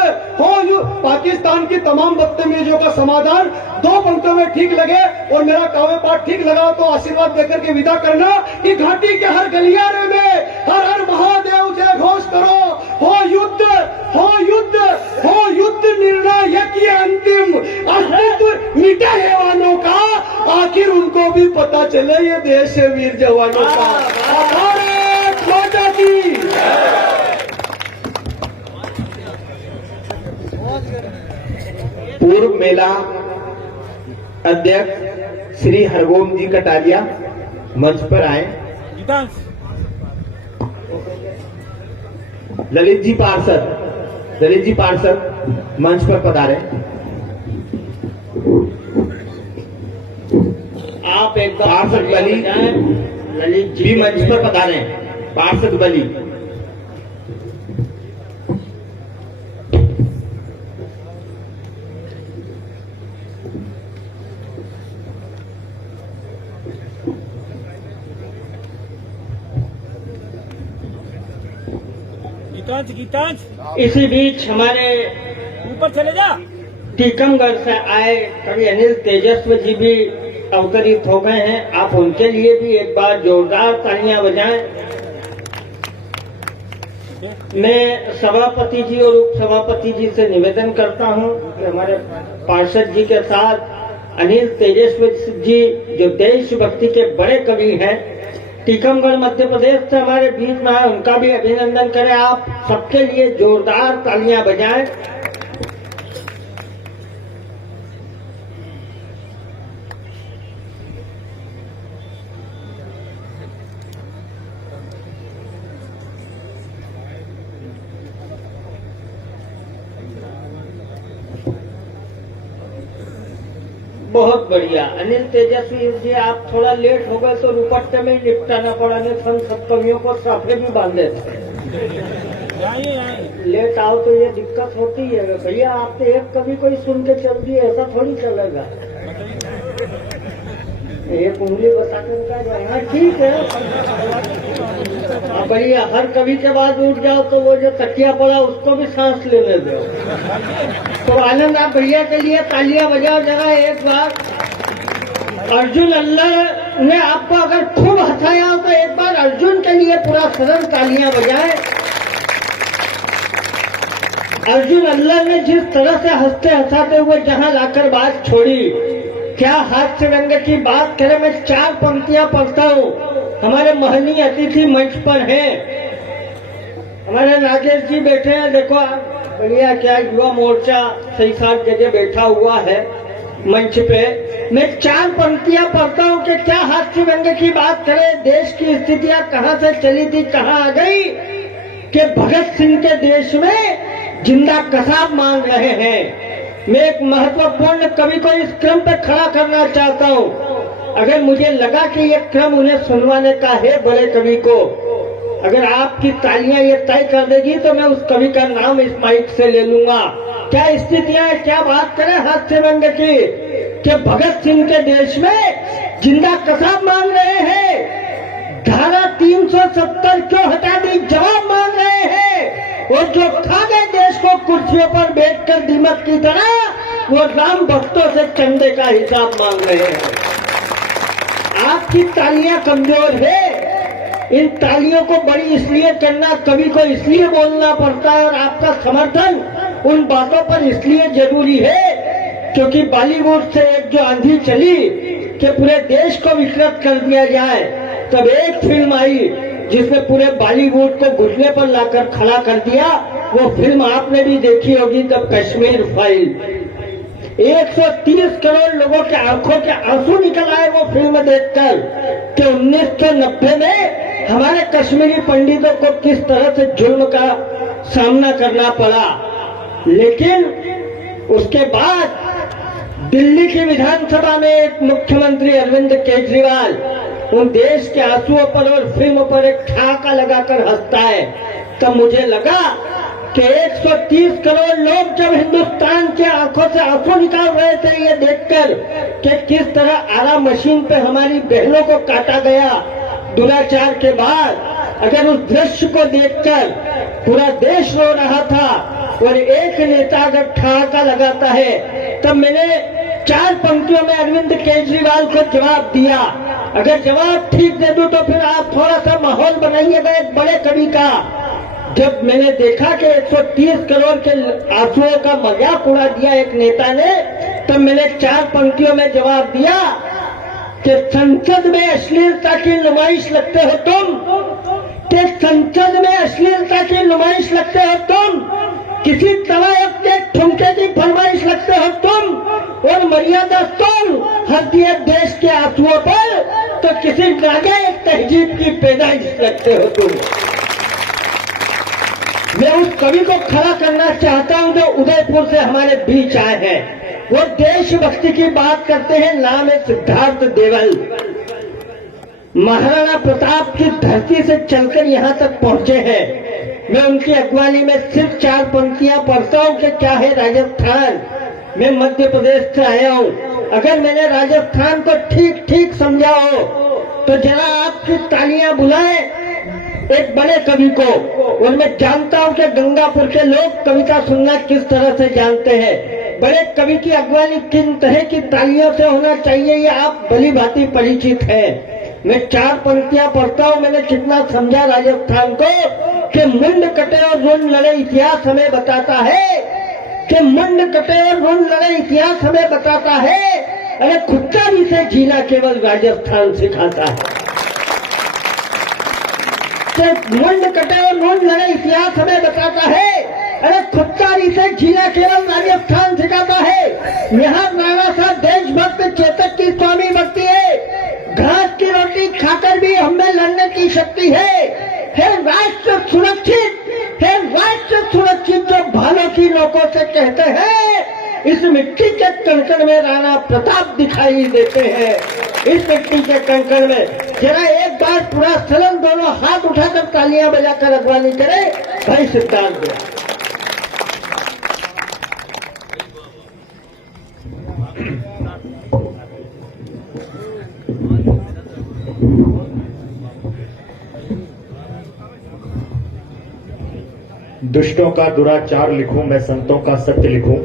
पाकिस्तान की तमाम बदतमीजियों का समाधान 2 पंक्तियों में ठीक लगे और मेरा काव्य पाठ ठीक लगा तो आशीर्वाद देकर के विदा करना कि घाटी के हर गलियारे में हर हर महादेव जय घोष करो। हो युद्ध, हो युद्ध, हो युद्ध निर्णायक ये अंतिम, अस्तित्व मिटे हैवानों का, आखिर उनको भी पता चले ये देश है वीर जवानों का। भारत माता की। पूर्व मेला अध्यक्ष श्री हरगोम जी कटारिया मंच पर आए। ललित जी पार्षद मंच पर पधारे। आप एक बार पार्षद बली ललित जी भी मंच पर पधारे। पार्षद बली। गीतांश इसी बीच हमारे ऊपर चले जा टीकमगढ़ से आए कवि अनिल तेजस्वी जी भी अवतरित हो गए हैं। आप उनके लिए भी एक बार जोरदार तालियां बजाएं। मैं सभापति जी और उप सभापति जी से निवेदन करता हूं कि हमारे पार्षद जी के साथ अनिल तेजस्वी जी जो देशभक्ति के बड़े कवि हैं, टीकमगढ़ मध्य प्रदेश से हमारे बीच में है, उनका भी अभिनंदन करें। आप सबके लिए जोरदार तालियां बजाएं। बहुत बहुत बढ़िया। अनिल तेजस्वी जी, आप थोड़ा लेट हो गए तो रुपट्टे में ही निपटाना पड़ा, नहीं सन सब कवियों को साफे भी बांधे थे। लेट आओ तो ये दिक्कत होती है भैया। आप तो एक कवि को ही सुन के चल दिए, ऐसा थोड़ी चलेगा। एक उंगली बताकर का जाएगा, ठीक है। अब भैया हर कवि के बाद उठ जाओ तो वो जो तकिया पड़ा उसको भी सांस लेने दो। तो आनंद आप भैया के लिए तालियां बजाओ जरा एक बार। अर्जुन अल्लाह ने आपको अगर खूब हंसाया हो तो एक बार अर्जुन के लिए पूरा सदन तालियां बजाए। अर्जुन अल्लाह ने जिस तरह से हंसते हंसाते हुए जहां लाकर बात छोड़ी, क्या हास्य व्यंग की बात करें। मैं 4 पंक्तियां पढ़ता हूँ। हमारे महनीय अतिथि मंच पर हैं, हमारे राजेश जी बैठे हैं। देखो आप बढ़िया, क्या युवा मोर्चा 6-7 जगह बैठा हुआ है मंच पे। मैं 4 पंक्तियां पढ़ता हूँ कि क्या हास्य व्यंग की बात करें। देश की स्थितियां कहाँ से चली थी कहाँ आ गई कि भगत सिंह के देश में जिंदा कसाब मांग रहे हैं। मैं एक महत्वपूर्ण कवि को इस क्रम पे खड़ा करना चाहता हूँ। अगर मुझे लगा कि ये क्रम उन्हें सुनवाने का है बड़े कवि को, अगर आपकी तालियां ये तय कर देगी तो मैं उस कवि का नाम इस माइक से ले लूंगा। क्या स्थितियां है, क्या बात करें हास्य व्यंग की कि भगत सिंह के देश में जिंदा कसाब मांग रहे हैं। धारा 370 क्यों हटा दी, जवाब मांग रहे हैं। और जो खा गए देश को कुर्सियों पर बैठकर दीमक की तरह, वो राम भक्तों से चंदे का हिसाब मांग रहे हैं। आपकी तालियां कमजोर है। इन तालियों को बड़ी इसलिए करना, कवि को इसलिए बोलना पड़ता है और आपका समर्थन उन बातों पर इसलिए जरूरी है क्योंकि बॉलीवुड से एक जो आंधी चली कि पूरे देश को विकृत कर दिया जाए, तब एक फिल्म आई जिसमें पूरे बॉलीवुड को घुटने पर लाकर खड़ा कर दिया। वो फिल्म आपने भी देखी होगी, तब कश्मीर फाइल। 130 करोड़ लोगों के आंखों के आंसू निकल आए वो फिल्म देखकर कि 1990 में हमारे कश्मीरी पंडितों को किस तरह से जुल्म का सामना करना पड़ा। लेकिन उसके बाद दिल्ली की विधानसभा में एक मुख्यमंत्री अरविंद केजरीवाल उन देश के आंसुओं पर और फिल्म पर एक ठहाका लगाकर हंसता है। तब मुझे लगा कि 130 करोड़ लोग जब हिंदुस्तान के आंखों से आंसू निकाल रहे थे ये देखकर कि किस तरह आरा मशीन पे हमारी बहनों को काटा गया दुराचार के बाद, अगर उस दृश्य को देखकर पूरा देश रो रहा था और एक नेता अगर ठहाका लगाता है, तब मैंने 4 पंक्तियों में अरविंद केजरीवाल को जवाब दिया। अगर जवाब ठीक दे दूं तो फिर आप थोड़ा सा माहौल बनाइएगा एक बड़े कवि का। जब मैंने देखा कि 130 करोड़ के आंसुओं का मजाक उड़ा दिया एक नेता ने, तब मैंने 4 पंक्तियों में जवाब दिया कि संसद में अश्लीलता की नुमाइश लगते हो तुम, कि संसद में अश्लीलता की नुमाइश लगते हो तुम, किसी तवायफ के ठुमके की फरमाइश लगते हो तुम, और मर्यादा तोड़ हर दिए देश के आंसुओं पर तो किसी नागे तहजीब की पैदाइश लगते हो तुम। मैं उस कवि को खड़ा करना चाहता हूं जो उदयपुर से हमारे बीच आए हैं। वो देशभक्ति की बात करते हैं, नाम है सिद्धार्थ देवल। महाराणा प्रताप की धरती से चलकर यहां तक पहुंचे हैं। मैं उनकी अगवानी में सिर्फ 4 पंक्तियां पढ़ता हूं कि क्या है राजस्थान। मैं मध्य प्रदेश से आया हूं। अगर मैंने राजस्थान को ठीक ठीक समझा हो तो जरा आपकी तालियां बुलाएं एक बड़े कवि को। और मैं जानता हूं कि गंगापुर के लोग कविता सुनना किस तरह से जानते हैं। बड़े कवि की अगवानी किन तरह की तालियों से होना चाहिए ये आप भली भांति परिचित हैं। मैं 4 पंक्तियां पढ़ता हूं। मैंने कितना समझा राजस्थान को कि मुंड कटे और रून लड़े इतिहास हमें बताता है, कि मुंड कटे और रून लड़े इतिहास हमें बताता है। अरे खुददारी से जीना केवल राजस्थान सिखाता है। कि मुंड कटे और रून लड़े इतिहास हमें बताता है। अरे खुददारी से जीना केवल राजस्थान सिखाता है। यहाँ नाना सा देशभक्त चेतक की स्वामी भक्ति है। घास की रोटी खाकर भी हमें लड़ने की शक्ति है राष्ट्र सुरक्षित, है राष्ट्र सुरक्षित। जो भालों की लोगों से कहते हैं इस मिट्टी के कंकड़ में राणा प्रताप दिखाई देते हैं। इस मिट्टी के कंकड़ में जरा एक बार पूरा सलन दोनों हाथ उठाकर तालियां बजाकर अगवानी करे भाई सिद्धांत। दुष्टों का दुराचार लिखूं, मैं संतों का सत्य लिखूं।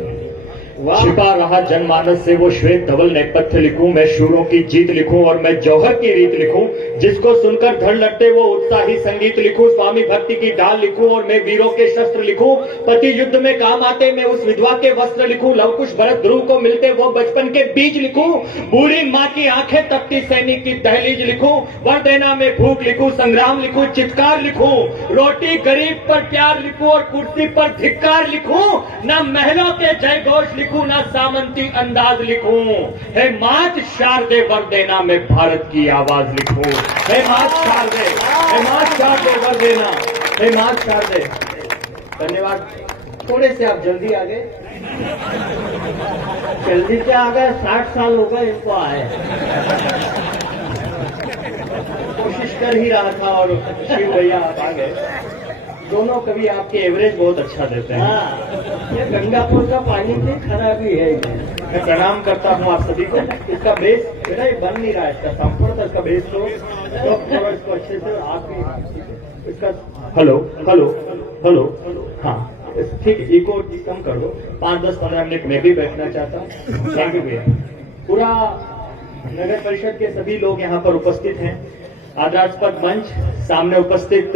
छिपा रहा जनमानस से वो श्वेत धवल नेपथ्य लिखूं, मैं शूरों की जीत लिखूं और मैं जौहर की रीत लिखूं। जिसको सुनकर धड़ लटते वो उत्साही संगीत लिखूं, स्वामी भक्ति की ढाल लिखूं और मैं वीरों के शस्त्र लिखूं। पति युद्ध में काम आते मैं उस विधवा के वस्त्र लिखूं, लवकुश भरत ध्रुव को मिलते वो बचपन के बीज लिखूं। बूढ़ी माँ की आंखें तपती सैनिक की दहलीज लिखूं, वरदेना में भूख लिखूं, संग्राम लिखूं, चित्कार लिखूं। रोटी गरीब पर प्यार लिखूं और कुर्सी पर धिक्कार लिखूं। न महलों के जय घोष लिखूं, ना सामंती अंदाज लिखूं। हे मात शारदे वरदेना में भारत की आवाज लिखूं। हे मात शारदे, हे मात शारदे वरदेना, हे मात शारदे। धन्यवाद। थोड़े से आप जल्दी आ गए। जल्दी से आ गए, 60 साल हो गए इनको आए। कोशिश कर ही रहा था और शिव भैया आप आ गए। दोनों कभी आपके एवरेज बहुत अच्छा देते हैं। हाँ, ये गंगापुर का पानी की खराबी है। मैं प्रणाम करता हूँ आप सभी को। इसका बेस मेरा ये बन नहीं रहा है, इसका संपर्क, इसका बेस तो इसको अच्छे से आप ही इसका हेलो हेलो हेलो हाँ ठीक है, इको कम कर दो। 5-10-15 मिनट में भी बैठना चाहता हूँ। थैंक यू भैया। पूरा नगर परिषद के सभी लोग यहाँ पर उपस्थित हैं। आदरास्पद मंच, सामने उपस्थित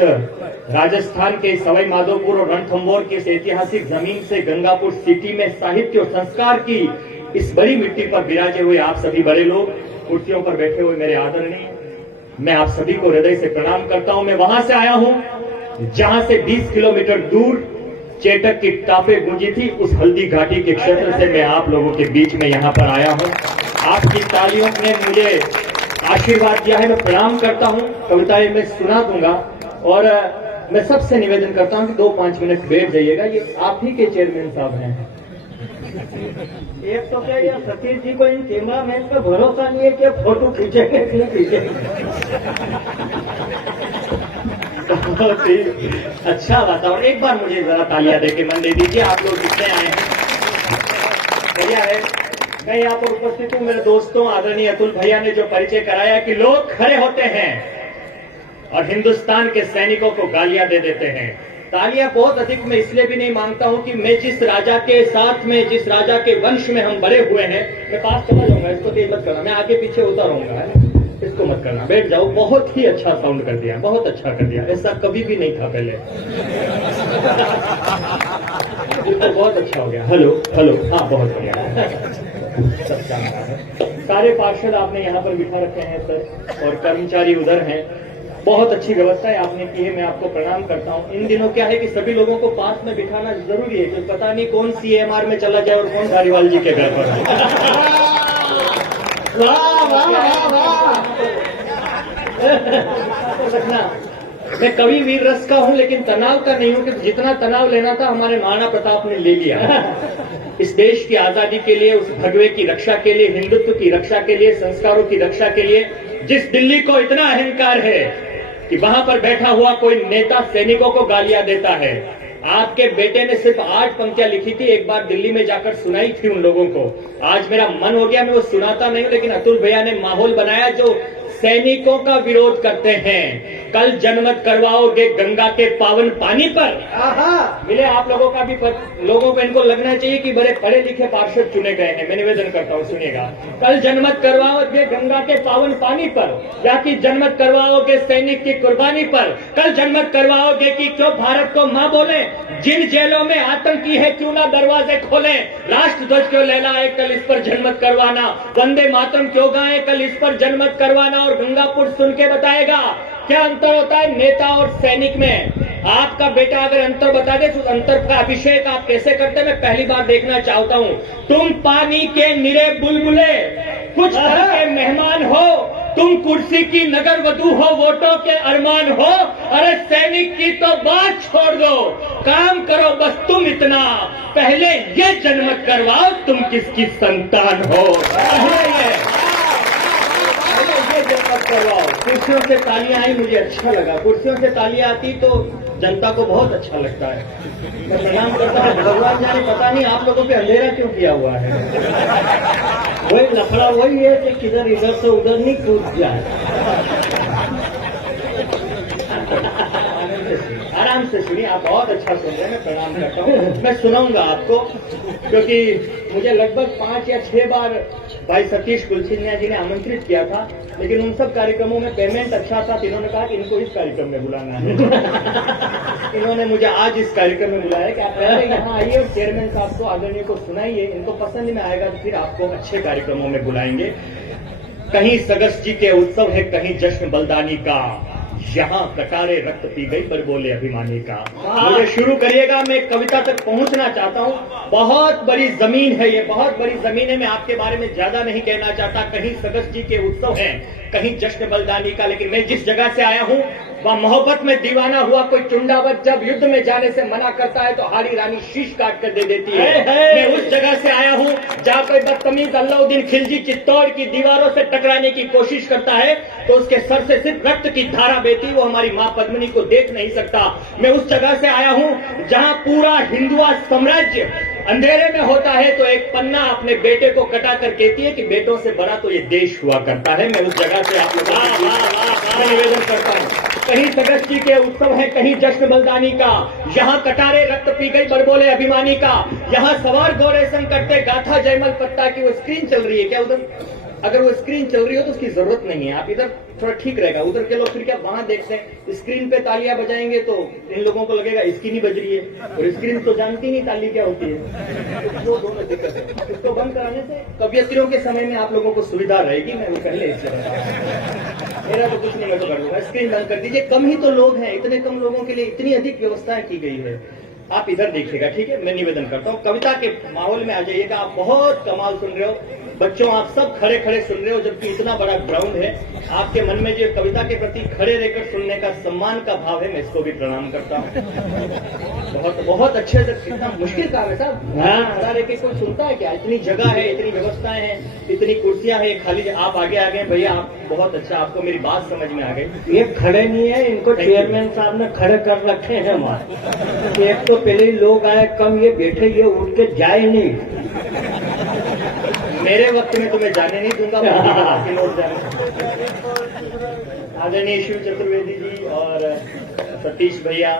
राजस्थान के सवाई माधोपुर और रणथंभौर की इस ऐतिहासिक जमीन से गंगापुर सिटी में साहित्य और संस्कार की इस बड़ी मिट्टी पर विराजे हुए आप सभी बड़े लोग, कुर्सियों पर बैठे हुए मेरे आदरणीय, मैं आप सभी को हृदय से प्रणाम करता हूं। मैं वहां से आया हूं जहां से 20 किलोमीटर दूर चेटक की टापे गूंजी थी। उस हल्दी घाटी के क्षेत्र से मैं आप लोगों के बीच में यहां पर आया हूं। आपकी तालियों ने मुझे आशीर्वाद दिया है, मैं प्रणाम करता हूं। कविताएं मैं सुना दूंगा और मैं सबसे निवेदन करता हूं कि 2-5 मिनट बैठ जाइएगा। ये आप ही के चेयरमैन साहब हैं। एक तो क्या ये सतीश जी को इन कैमरामैन पे भरोसा नहीं है कि फोटो खींचेंगे कि नहीं खींचेंगे। बहुत ही अच्छा वातावरण। एक बार मुझे जरा तालियां देके मन दे दीजिए। आप लोग कितने आए हैं, बढ़िया है। मैं यहाँ पर उपस्थित हूँ। मेरे दोस्तों, आदरणीय अतुल भैया ने जो परिचय कराया कि लोग खड़े होते हैं और हिंदुस्तान के सैनिकों को गालियां दे देते हैं। तालियां बहुत अधिक मैं इसलिए भी नहीं मांगता हूं कि मैं जिस राजा के साथ में, जिस राजा के वंश में हम बड़े हुए हैं, मैं पास चला जाऊंगा। इसको तेज मत करना, मैं आगे पीछे होता रहूंगा, है? इसको मत करना, बैठ जाओ। बहुत ही अच्छा साउंड कर दिया, बहुत अच्छा कर दिया। ऐसा कभी भी नहीं था पहले। तो बहुत अच्छा हो गया। हेलो हेलो हाँ, बहुत बढ़िया। सारे पार्षद आपने यहाँ पर बिठा रखे हैं सर, और कर्मचारी उधर हैं। बहुत अच्छी व्यवस्था है आपने की है, मैं आपको प्रणाम करता हूँ। इन दिनों क्या है कि सभी लोगों को पास में बिठाना जरूरी है, क्योंकि पता नहीं कौन CMR में चला जाए और कौन धारीवाल जी के घर पर। वाह वाह वाह वाह। रखना, मैं कवि वीर रस का हूं लेकिन तनाव का नहीं हूं, कि जितना तनाव लेना था हमारे महाराणा प्रताप ने ले लिया। इस देश की आजादी के लिए, उस भगवे की रक्षा के लिए, हिंदुत्व की रक्षा के लिए, संस्कारों की रक्षा के लिए, जिस दिल्ली को इतना अहंकार है कि वहां पर बैठा हुआ कोई नेता सैनिकों को गालियां देता है। आपके बेटे ने सिर्फ 8 पंक्तियां लिखी थी, एक बार दिल्ली में जाकर सुनाई थी उन लोगों को। आज मेरा मन हो गया, मैं वो सुनाता नहीं, लेकिन अतुल भैया ने माहौल बनाया जो सैनिकों का विरोध करते हैं। कल जनमत करवाओगे गंगा के पावन पानी पर। मिले आप लोगों का भी लोगों को इनको लगना चाहिए कि बड़े पढ़े लिखे पार्षद चुने गए हैं। मैं निवेदन करता हूं, सुनिएगा। कल जनमत करवाओगे गंगा के पावन पानी पर, या कि जनमत करवाओगे सैनिक की कुर्बानी पर। कल जनमत करवाओगे कि क्यों भारत को मां बोले, जिन जेलों में आतंकी है क्यों ना दरवाजे खोले। राष्ट्र ध्वज क्यों लहराए, कल इस पर जनमत करवाना। वंदे मातरम क्यों गाए, कल इस पर जनमत करवाना। और गंगापुर सुन के बताएगा क्या अंतर होता है नेता और सैनिक में। आपका बेटा अगर अंतर बता दे तो उस अंतर का अभिषेक आप कैसे करते, मैं पहली बार देखना चाहता हूं। तुम पानी के निरे बुलबुले, कुछ घर के मेहमान हो, तुम कुर्सी की नगर वधू हो, वोटों के अरमान हो। अरे सैनिक की तो बात छोड़ दो, काम करो बस तुम इतना, पहले ये जनमत करवाओ तुम किसकी संतान हो। पहले ये जनमत करवाओ। कुर्सियों से तालियां आई, मुझे अच्छा लगा। कुर्सियों से तालियां आती तो जनता को बहुत अच्छा लगता है। मैं प्रणाम करता हूँ। भगवान जाने पता नहीं आप लोगों पे अंधेरा क्यों किया हुआ है। वही लफड़ा वही है कि किधर इधर से उधर नहीं कूद जाए। आराम से सुनिए, आप बहुत अच्छा सुन रहे हैं, मैं प्रणाम करता हूँ। मैं सुनाऊंगा आपको, क्योंकि मुझे लगभग 5 या 6 बार भाई सतीश कुलसिन्हा जी ने आमंत्रित किया था, लेकिन उन सब कार्यक्रमों में पेमेंट अच्छा था, तो इन्होंने कहा कि इनको इस कार्यक्रम में बुलाना है। इन्होंने मुझे आज इस कार्यक्रम में बुलाया कि आप पहले यहाँ आइए और चेयरमैन साहब को, आदरणीय को सुनाइए, इनको पसंद में आएगा तो फिर आपको अच्छे कार्यक्रमों में बुलाएंगे। कहीं सगस जी के उत्सव है, कहीं जश्न बलदानी का, यहाँ कटारे रक्त पी गई पर बोले अभिमानी का। मुझे शुरू करिएगा, मैं कविता तक पहुंचना चाहता हूँ। बहुत बड़ी जमीन है ये, बहुत बड़ी जमीन है। मैं आपके बारे में ज्यादा नहीं कहना चाहता। कहीं सगस जी के उत्सव हैं, कहीं जश्न बलदानी का, लेकिन मैं जिस जगह से आया हूँ वह मोहब्बत में दीवाना हुआ कोई चुंडावत जब युद्ध में जाने से मना करता है तो हारी रानी शीश काट कर दे देती है। मैं उस जगह से आया हूँ जहाँ कोई बदतमीज अल्लाउद्दीन खिलजी चित्तौड़ की दीवारों से टकराने की कोशिश करता है तो उसके सर से सिर्फ रक्त की धारा बहती, वो हमारी माँ पद्मिनी को देख नहीं सकता। मैं उस जगह से आया हूँ जहाँ पूरा हिंदुआ साम्राज्य अंधेरे में होता है तो एक पन्ना अपने बेटे को कटा कर कहती है कि बेटों से बड़ा तो ये देश हुआ करता है। मैं उस जगह से आप लोगों को निवेदन करता हूँ। कहीं सगत जी के उत्सव है, कहीं जश्न बलदानी का, यहाँ कटारे रक्त पी गई बरबोले अभिमानी का, यहाँ सवार गौरेशन करते गाथा जयमल पत्ता की। वो स्क्रीन चल रही है क्या उधर? अगर वो स्क्रीन चल रही हो तो उसकी जरूरत नहीं है, आप इधर थोड़ा ठीक रहेगा। उधर के लोग फिर क्या वहां देखते हैं, स्क्रीन पे तालियां बजाएंगे तो इन लोगों को लगेगा इसकी नहीं बज रही है, और स्क्रीन तो जानती नहीं ताली क्या होती है। वो दोनों दिक्कत है। इसको बंद कराने से कवियत्रियों के समय में आप लोगों को सुविधा रहेगी। मैं वो पहले मेरा तो कुछ नहीं, मैं तो कर दूंगा। स्क्रीन बंद कर दीजिए। कम ही तो लोग हैं, इतने कम लोगों के लिए इतनी अधिक व्यवस्थाएं की गई है। आप इधर देखिएगा, ठीक है? मैं निवेदन करता हूँ कविता के माहौल में आ जाइएगा। आप बहुत कमाल सुन रहे हो बच्चों, आप सब खड़े खड़े सुन रहे हो, जबकि इतना बड़ा ग्राउंड है। आपके मन में जो कविता के प्रति खड़े रहकर सुनने का सम्मान का भाव है, मैं इसको भी प्रणाम करता हूँ। बहुत बहुत अच्छे से। कितना मुश्किल काम है साहब, खड़ा रह के कोई सुनता है क्या? इतनी जगह है, इतनी व्यवस्थाएं हैं, इतनी कुर्सियां हैं, खाली आप आगे आ गए भैया। आप बहुत अच्छा, आपको मेरी बात समझ में आ गई। ये खड़े नहीं है, इनको चेयरमैन साहब ने खड़े कर रखे हैं वहाँ। एक तो पहले ही लोग आए कम, ये बैठे, ये उठ के जाए नहीं। मेरे वक्त में तो मैं जाने नहीं दूंगा, बाकी लोग जाने। आदरणीय शिव चतुर्वेदी जी और सतीश भैया,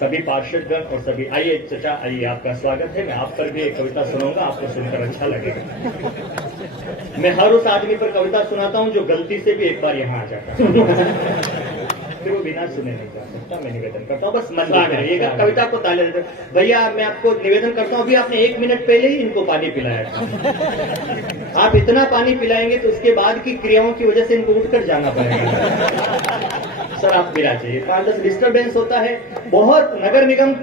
सभी पार्षदगण और सभी, आइए चचा आइए, आपका स्वागत है। मैं आप पर भी एक कविता सुनाऊंगा, आपको सुनकर अच्छा लगेगा। मैं हर उस आदमी पर कविता सुनाता हूँ जो गलती से भी एक बार यहाँ आ जाता है, फिर वो बिना सुने नहीं जा सकता। मैं निवेदन करता हूँ, बस मन में रहिएगा। कविता को ताले देते भैया। मैं आपको निवेदन करता हूँ, अभी आपने 1 मिनट पहले ही इनको पानी पिलाया था। आप इतना पानी पिलाएंगे तो उसके बाद की क्रियाओं की वजह से इनको उठकर जाना पड़ेगा। सर आप मिला चाहिए, 5-10 डिस्टर्बेंस होता है। बहुत नगर निगम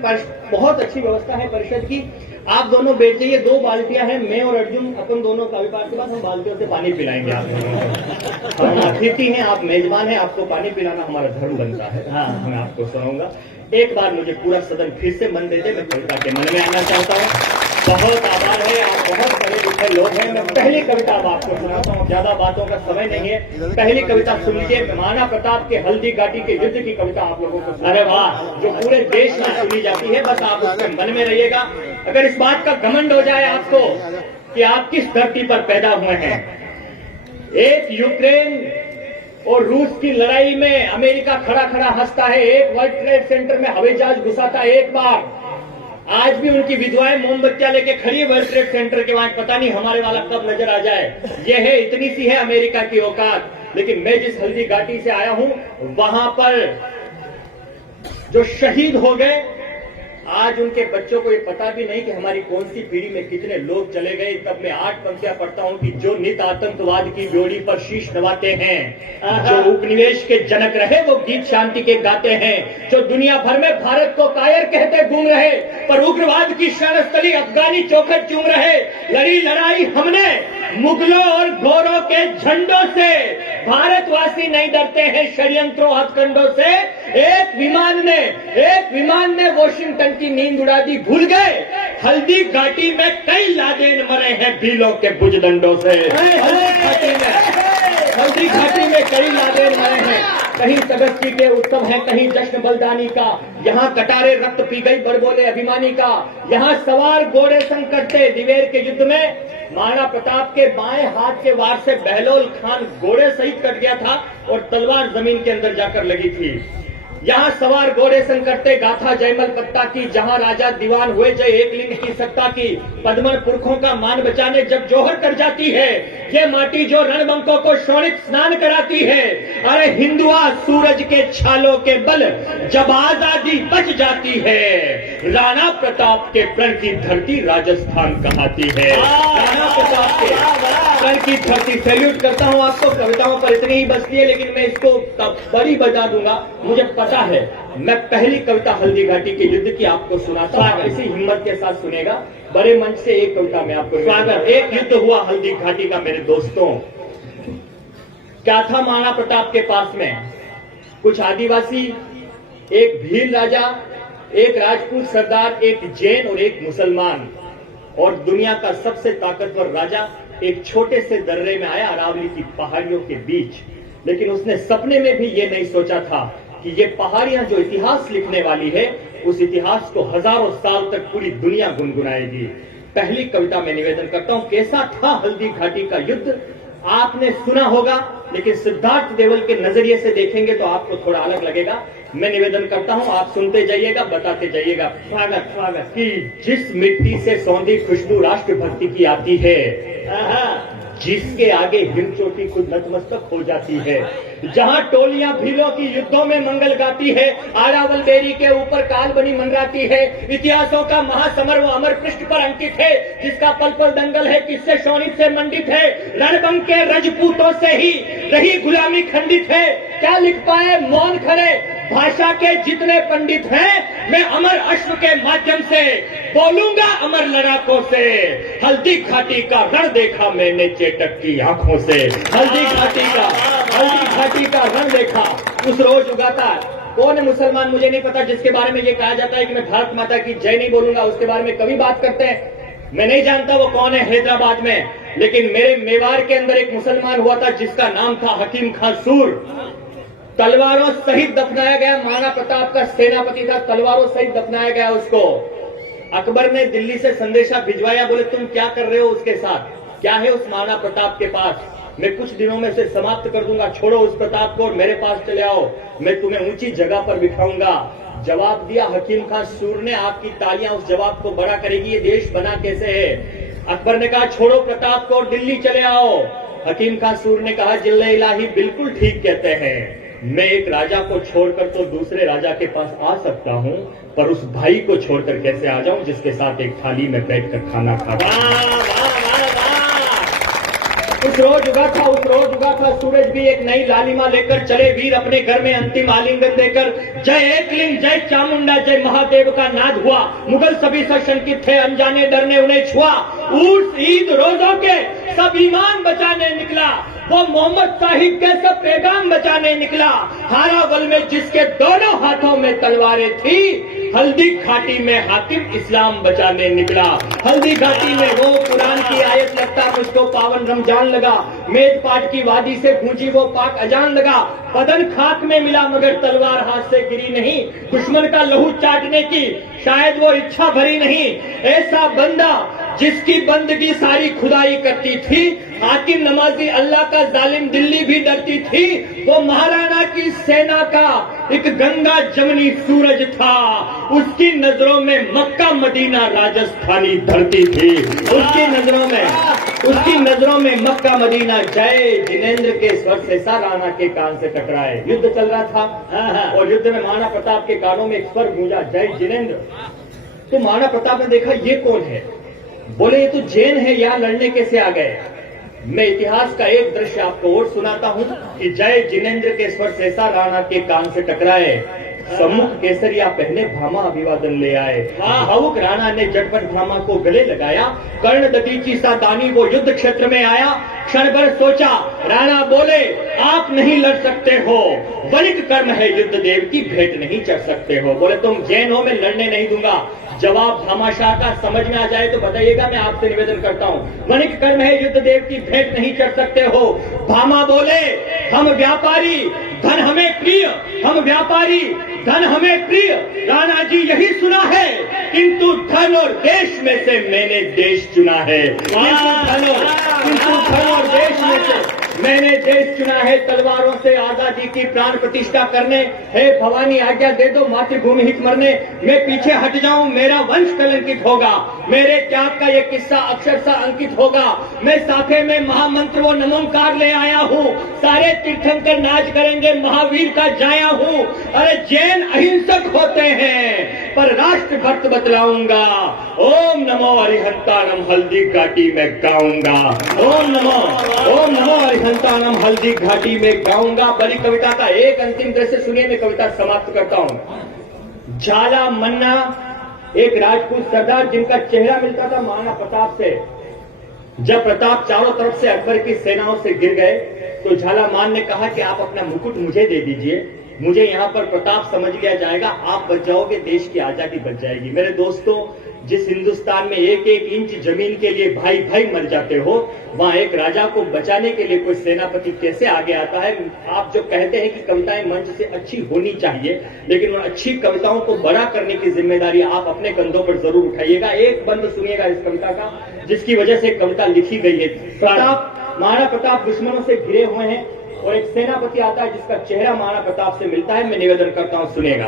बहुत अच्छी व्यवस्था है परिषद की। आप दोनों बैठ जाइए, 2 बाल्टियां हैं, मैं और अर्जुन, अपन दोनों कविपाठ के बाद हम बाल्टियों से पानी पिलाएंगे आप दोनों। हम अतिथि हैं, आप मेजबान हैं, आपको पानी पिलाना हमारा धर्म बनता है। हाँ, मैं आपको सुनाऊंगा। एक बार मुझे पूरा सदन फिर से मन देते, मैं कविता के मन में आना चाहता हूँ। बहुत आभार है, आप बहुत पढ़े लिखे लोग हैं। मैं पहली कविता अब आपको सुनाता हूँ, ज्यादा बातों का समय नहीं है। पहली कविता सुन लीजिए, महाराणा प्रताप के हल्दी घाटी के युद्ध की कविता आप लोगों को। अरे वाह, जो पूरे देश में सुनी जाती है, बस आप उसके मन में रहिएगा। अगर इस बात का घमंड हो जाए आपको कि आप किस धरती पर पैदा हुए हैं। एक यूक्रेन और रूस की लड़ाई में अमेरिका खड़ा खड़ा हंसता है, एक वर्ल्ड ट्रेड सेंटर में हवाई जहाज घुसा था एक बार। आज भी उनकी विधवाएं मोमबत्तियां लेके खड़ी है वर्ल्ड ट्रेड सेंटर के वहां, पता नहीं हमारे वाला कब नजर आ जाए। ये है, इतनी सी है अमेरिका की औकात। लेकिन मैं जिस हल्दी घाटी से आया हूं, वहां पर जो शहीद हो गए, आज उनके बच्चों को ये पता भी नहीं कि हमारी कौन सी पीढ़ी में कितने लोग चले गए। तब मैं 8 पंक्तियां पढ़ता हूं कि जो नित आतंकवाद की बेड़ी पर शीश नवाते हैं, जो उपनिवेश के जनक रहे वो गीत शांति के गाते हैं, जो दुनिया भर में भारत को कायर कहते घूम रहे पर उग्रवाद की शरणस्थली अफगानी चौखट चूम रहे। लड़ी लड़ाई हमने मुगलों और गोरों के झंडों से, भारतवासी नहीं डरते हैं षड्यंत्रों हथकंडों से। एक विमान ने वॉशिंगटन की नींद उड़ा दी, भूल गए हल्दी घाटी में कई लादेन मरे हैं भीलों के बुजदंडों से। हल्दी घाटी में कई लादेन मरे हैं, कहीं सगस्ती के उत्सव है, कहीं जश्न बलिदानी का। यहाँ कटारे रक्त पी गई बड़बोले अभिमानी का। यहाँ सवार घोड़े संग करते दिवेर के युद्ध में महाराणा प्रताप के बाएं हाथ के वार से बहलोल खान घोड़े सहित कट गया था और तलवार जमीन के अंदर जाकर लगी थी। यहाँ सवार घोड़े संग करते गाथा जयमल पत्ता की, जहाँ राजा दीवान हुए जय एकलिंग की सत्ता की। पद्मन पुरखों का मान बचाने जब जोहर कर जाती है, ये माटी जो रणबंकों को शोणित स्नान कराती है। अरे हिंदुआ सूरज के छालों के बल जब आजादी बच जाती है, राणा प्रताप के प्रण की धरती राजस्थान कहलाती है। राणा प्रताप के प्रण की धरती। सैल्यूट करता हूँ आपको। कविताओं पर इतनी ही बचती है, लेकिन मैं इसको बड़ी बजा दूंगा। मुझे पता है मैं पहली कविता हल्दी घाटी के युद्ध की आपको सुनाता हूँ, इसी हिम्मत के साथ सुनेगा। बड़े मंच से एक कविता में आपको स्वागत। एक युद्ध हुआ हल्दी घाटी का मेरे दोस्तों। क्या था महाराणा प्रताप के पास में? कुछ आदिवासी, एक भील राजा, एक राजपूत सरदार, एक जैन और एक मुसलमान। और दुनिया का सबसे ताकतवर राजा एक छोटे से दर्रे में आया अरावली की पहाड़ियों के बीच। लेकिन उसने सपने में भी ये नहीं सोचा था कि ये पहाड़ियां जो इतिहास लिखने वाली है, उस इतिहास को हजारों साल तक पूरी दुनिया गुनगुनाएगी। पहली कविता में निवेदन करता हूं, कैसा था हल्दी घाटी का युद्ध। आपने सुना होगा, लेकिन सिद्धार्थ देवल के नजरिए से देखेंगे तो आपको थोड़ा अलग लगेगा। मैं निवेदन करता हूं, आप सुनते जाइएगा, बताते जाइएगा। स्वागत कि जिस मिट्टी से सौंधी खुशबू राष्ट्रभक्ति की आती है, जिसके आगे हिम चोटी खुद नतमस्तक हो जाती है, जहां टोलियां भीलों की युद्धों में मंगल गाती है, आरावल बेरी के ऊपर काल बनी मंडराती है, इतिहासों का महासमर वो अमर पृष्ठ पर अंकित है, जिसका पल पल दंगल है, किससे शोणित से मंडित है, रणबंक के रजपूतों से ही रही गुलामी खंडित है। क्या लिख पाए मौन खड़े भाषा के जितने पंडित हैं, मैं अमर अश्व के माध्यम से बोलूंगा अमर लड़ाकों से। हल्दी घाटी का रण देखा मैंने चेटक की आंखों से। हल्दी घाटी का रण देखा। उस रोज उगाता कौन है मुसलमान मुझे नहीं पता, जिसके बारे में ये कहा जाता है कि मैं भारत माता की जय नहीं बोलूंगा, उसके बारे में कभी बात करते हैं। मैं नहीं जानता वो कौन है हैदराबाद में, लेकिन मेरे मेवाड़ के अंदर एक मुसलमान हुआ था जिसका नाम था हकीम खां सूर। तलवारों सहित दफनाया गया। महाराणा प्रताप का सेनापति था, तलवारों सहित दफनाया गया उसको। अकबर ने दिल्ली से संदेशा भिजवाया, बोले तुम क्या कर रहे हो उसके साथ, क्या है उस महाराणा प्रताप के पास, मैं कुछ दिनों में से समाप्त कर दूंगा, छोड़ो उस प्रताप को और मेरे पास चले आओ, मैं तुम्हें ऊंची जगह पर बिठाऊंगा। जवाब दिया हकीम खां सूर ने, आपकी तालियां उस जवाब को बड़ा करेगी, ये देश बना कैसे है। अकबर ने कहा छोड़ो प्रताप को और दिल्ली चले आओ। हकीम खां सूर ने कहा जिल्ले इलाही बिल्कुल ठीक कहते हैं, मैं एक राजा को छोड़कर तो दूसरे राजा के पास आ सकता हूं, पर उस भाई को छोड़कर कैसे आ जाऊं जिसके साथ एक थाली में बैठकर खाना खाता। उस रोज उगा था सूरज भी एक नई लालिमा लेकर चले वीर अपने घर में अंतिम आलिंगन देकर। जय एकलिंग जय चामुंडा जय महादेव का नाद हुआ। मुगल सभी सशंकित थे, अनजाने डर ने उन्हें छुआ। उर्स ईद रोजों के सब ईमान बचाने निकला, वो मोहम्मद साहिब के सब पैगाम बचाने निकला। हारावल में जिसके दोनों हाथों में तलवारें थी, हल्दी घाटी में हाकिम इस्लाम बचाने निकला। हल्दी घाटी में वो कुरान की आयत लगता मुझको पावन रमजान लगा, मेजपाट की वादी से गूंजी वो पाक अजान लगा। बदन खाक में मिला मगर तलवार हाथ से गिरी नहीं, दुश्मन का लहू चाटने की शायद वो इच्छा भरी नहीं। ऐसा बंदा जिसकी बंदगी सारी खुदाई करती थी, हाकिम नमाजी अल्लाह का जालिम दिल्ली भी डरती थी। वो महाराणा की सेना का एक गंगा जमनी सूरज था, उसकी नजरों में मक्का मदीना राजस्थानी धरती थी। उसकी नजरों में मक्का मदीना। जय जिनेंद्र के स्वर से सा राणा के कान से टकराए। युद्ध चल रहा था और युद्ध में महाराणा प्रताप के कानों में एक स्वर गूंजा, जय जिनेंद्र। तो महाराणा प्रताप ने देखा ये कौन है, बोले ये तो जैन है, यहाँ लड़ने कैसे आ गए। मैं इतिहास का एक दृश्य आपको और सुनाता हूं कि जय जिनेन्द्र के स्वर सहसा राणा के कान से टकराए, सम्मुख केसरिया पहने भामा अभिवादन ले आए। भावुक राणा ने झटपट भामा को गले लगाया, कर्ण दतीची सा दानी वो युद्ध क्षेत्र में आया। क्षण भर सोचा, राणा बोले आप नहीं लड़ सकते हो, वनिक कर्म है युद्ध देव की भेंट नहीं चढ़ सकते हो। बोले तुम जैन हो, मैं लड़ने नहीं दूंगा। जवाब भामाशाह का समझ में आ जाए तो बताइएगा, मैं आपसे निवेदन करता हूं। वनिक कर्म है युद्ध देव की भेंट नहीं चढ़ सकते हो। भामा बोले हम व्यापारी धन हमें प्रिय, हम व्यापारी धन हमें प्रिय, राणा जी यही सुना है, किंतु धन और देश में से मैंने देश चुना है। किंतु धन और देश में से मैंने देश चुना है, तलवारों से आजादी की प्राण प्रतिष्ठा करने। हे भवानी आज्ञा दे दो मातृभूमि हित मरने, मैं पीछे हट जाऊं मेरा वंश कलंकित होगा, मेरे त्याग का ये किस्सा अक्षर सा अंकित होगा। मैं साथे में महामंत्र वो नमोकार ले आया हूँ, सारे तीर्थंकर नाच करेंगे महावीर का जाया हूँ। अरे जैन अहिंसक होते हैं पर राष्ट्र भक्त बतलाऊंगा, ओम नमो अरिहंतानम हल्दी घाटी में गाऊंगा, ओम नमो अरिहंतानम हल्दी घाटी में गाऊंगा। बड़ी कविता का एक अंतिम दृश्य सुनिए, मैं कविता समाप्त करता हूं। झाला मन्ना एक राजपूत सरदार जिनका चेहरा मिलता था महाराणा प्रताप से। जब प्रताप चारों तरफ से अकबर की सेनाओं से गिर गए तो झालामान ने कहा कि आप अपना मुकुट मुझे दे दीजिए, मुझे यहां पर प्रताप समझ लिया जाएगा, आप बच जाओगे, देश की आजादी बच जाएगी। मेरे दोस्तों, जिस हिंदुस्तान में एक एक इंच जमीन के लिए भाई भाई मर जाते हो, वहां एक राजा को बचाने के लिए कोई सेनापति कैसे आगे आता है। आप जो कहते हैं कि कविताएं मंच से अच्छी होनी चाहिए, लेकिन उन अच्छी कविताओं को बड़ा करने की जिम्मेदारी आप अपने कंधों पर जरूर उठाइएगा। एक बंद सुनिएगा इस कविता का, जिसकी वजह से कविता लिखी गई है। महाराणा प्रताप दुश्मनों से घिरे हुए हैं और एक सेनापति आता है जिसका चेहरा महाराणा प्रताप से मिलता है। मैं निवेदन करता हूं, सुनेगा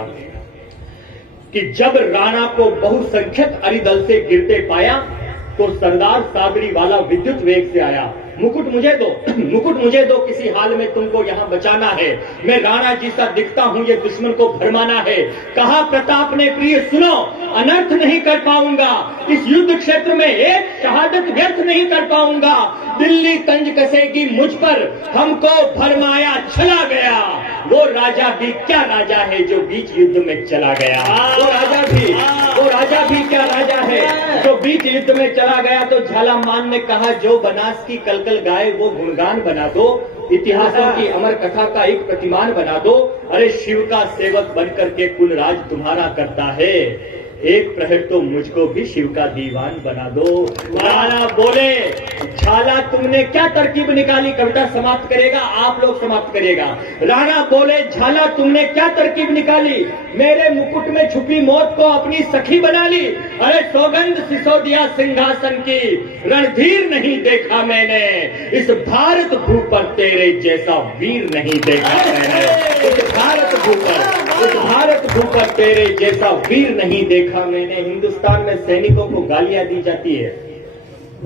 कि जब राणा को बहुसंख्यक अरिदल से गिरते पाया तो सरदार सागरी वाला विद्युत वेग से आया। मुकुट मुझे दो, मुकुट मुझे दो, किसी हाल में तुमको यहां बचाना है, मैं राणा जी सा दिखता हूं, ये दुश्मन को भरमाना है। कहा प्रताप ने प्रिय सुनो, अनर्थ नहीं कर पाऊंगा, इस युद्ध क्षेत्र में एक शहादत व्यर्थ नहीं कर पाऊंगा। दिल्ली तंज कसेगी मुझ पर, हमको भरमाया चला गया, वो राजा भी क्या राजा है जो बीच युद्ध में चला गया। वो राजा भी क्या राजा है जो बीच युद्ध में चला गया। तो झालामान ने कहा जो बनास की कलकल गाए वो गुणगान बना दो, इतिहासों की अमर कथा का एक प्रतिमान बना दो। अरे शिव का सेवक बनकर के कुल राज तुम्हारा करता है, एक प्रहर तो मुझको भी शिव का दीवान बना दो। राणा बोले झाला तुमने क्या तरकीब निकाली, कविता समाप्त करेगा, आप लोग समाप्त करेगा। राणा बोले झाला तुमने क्या तरकीब निकाली, मेरे मुकुट में छुपी मौत को अपनी सखी बना ली। अरे सौगंध सिसोदिया सिंहासन की, रणधीर नहीं देखा मैंने, इस भारत भू पर तेरे जैसा वीर नहीं देखा मैंने। इस भारत भू पर तेरे जैसा वीर नहीं देखा मैंने। हिंदुस्तान में सैनिकों को गालियां दी जाती है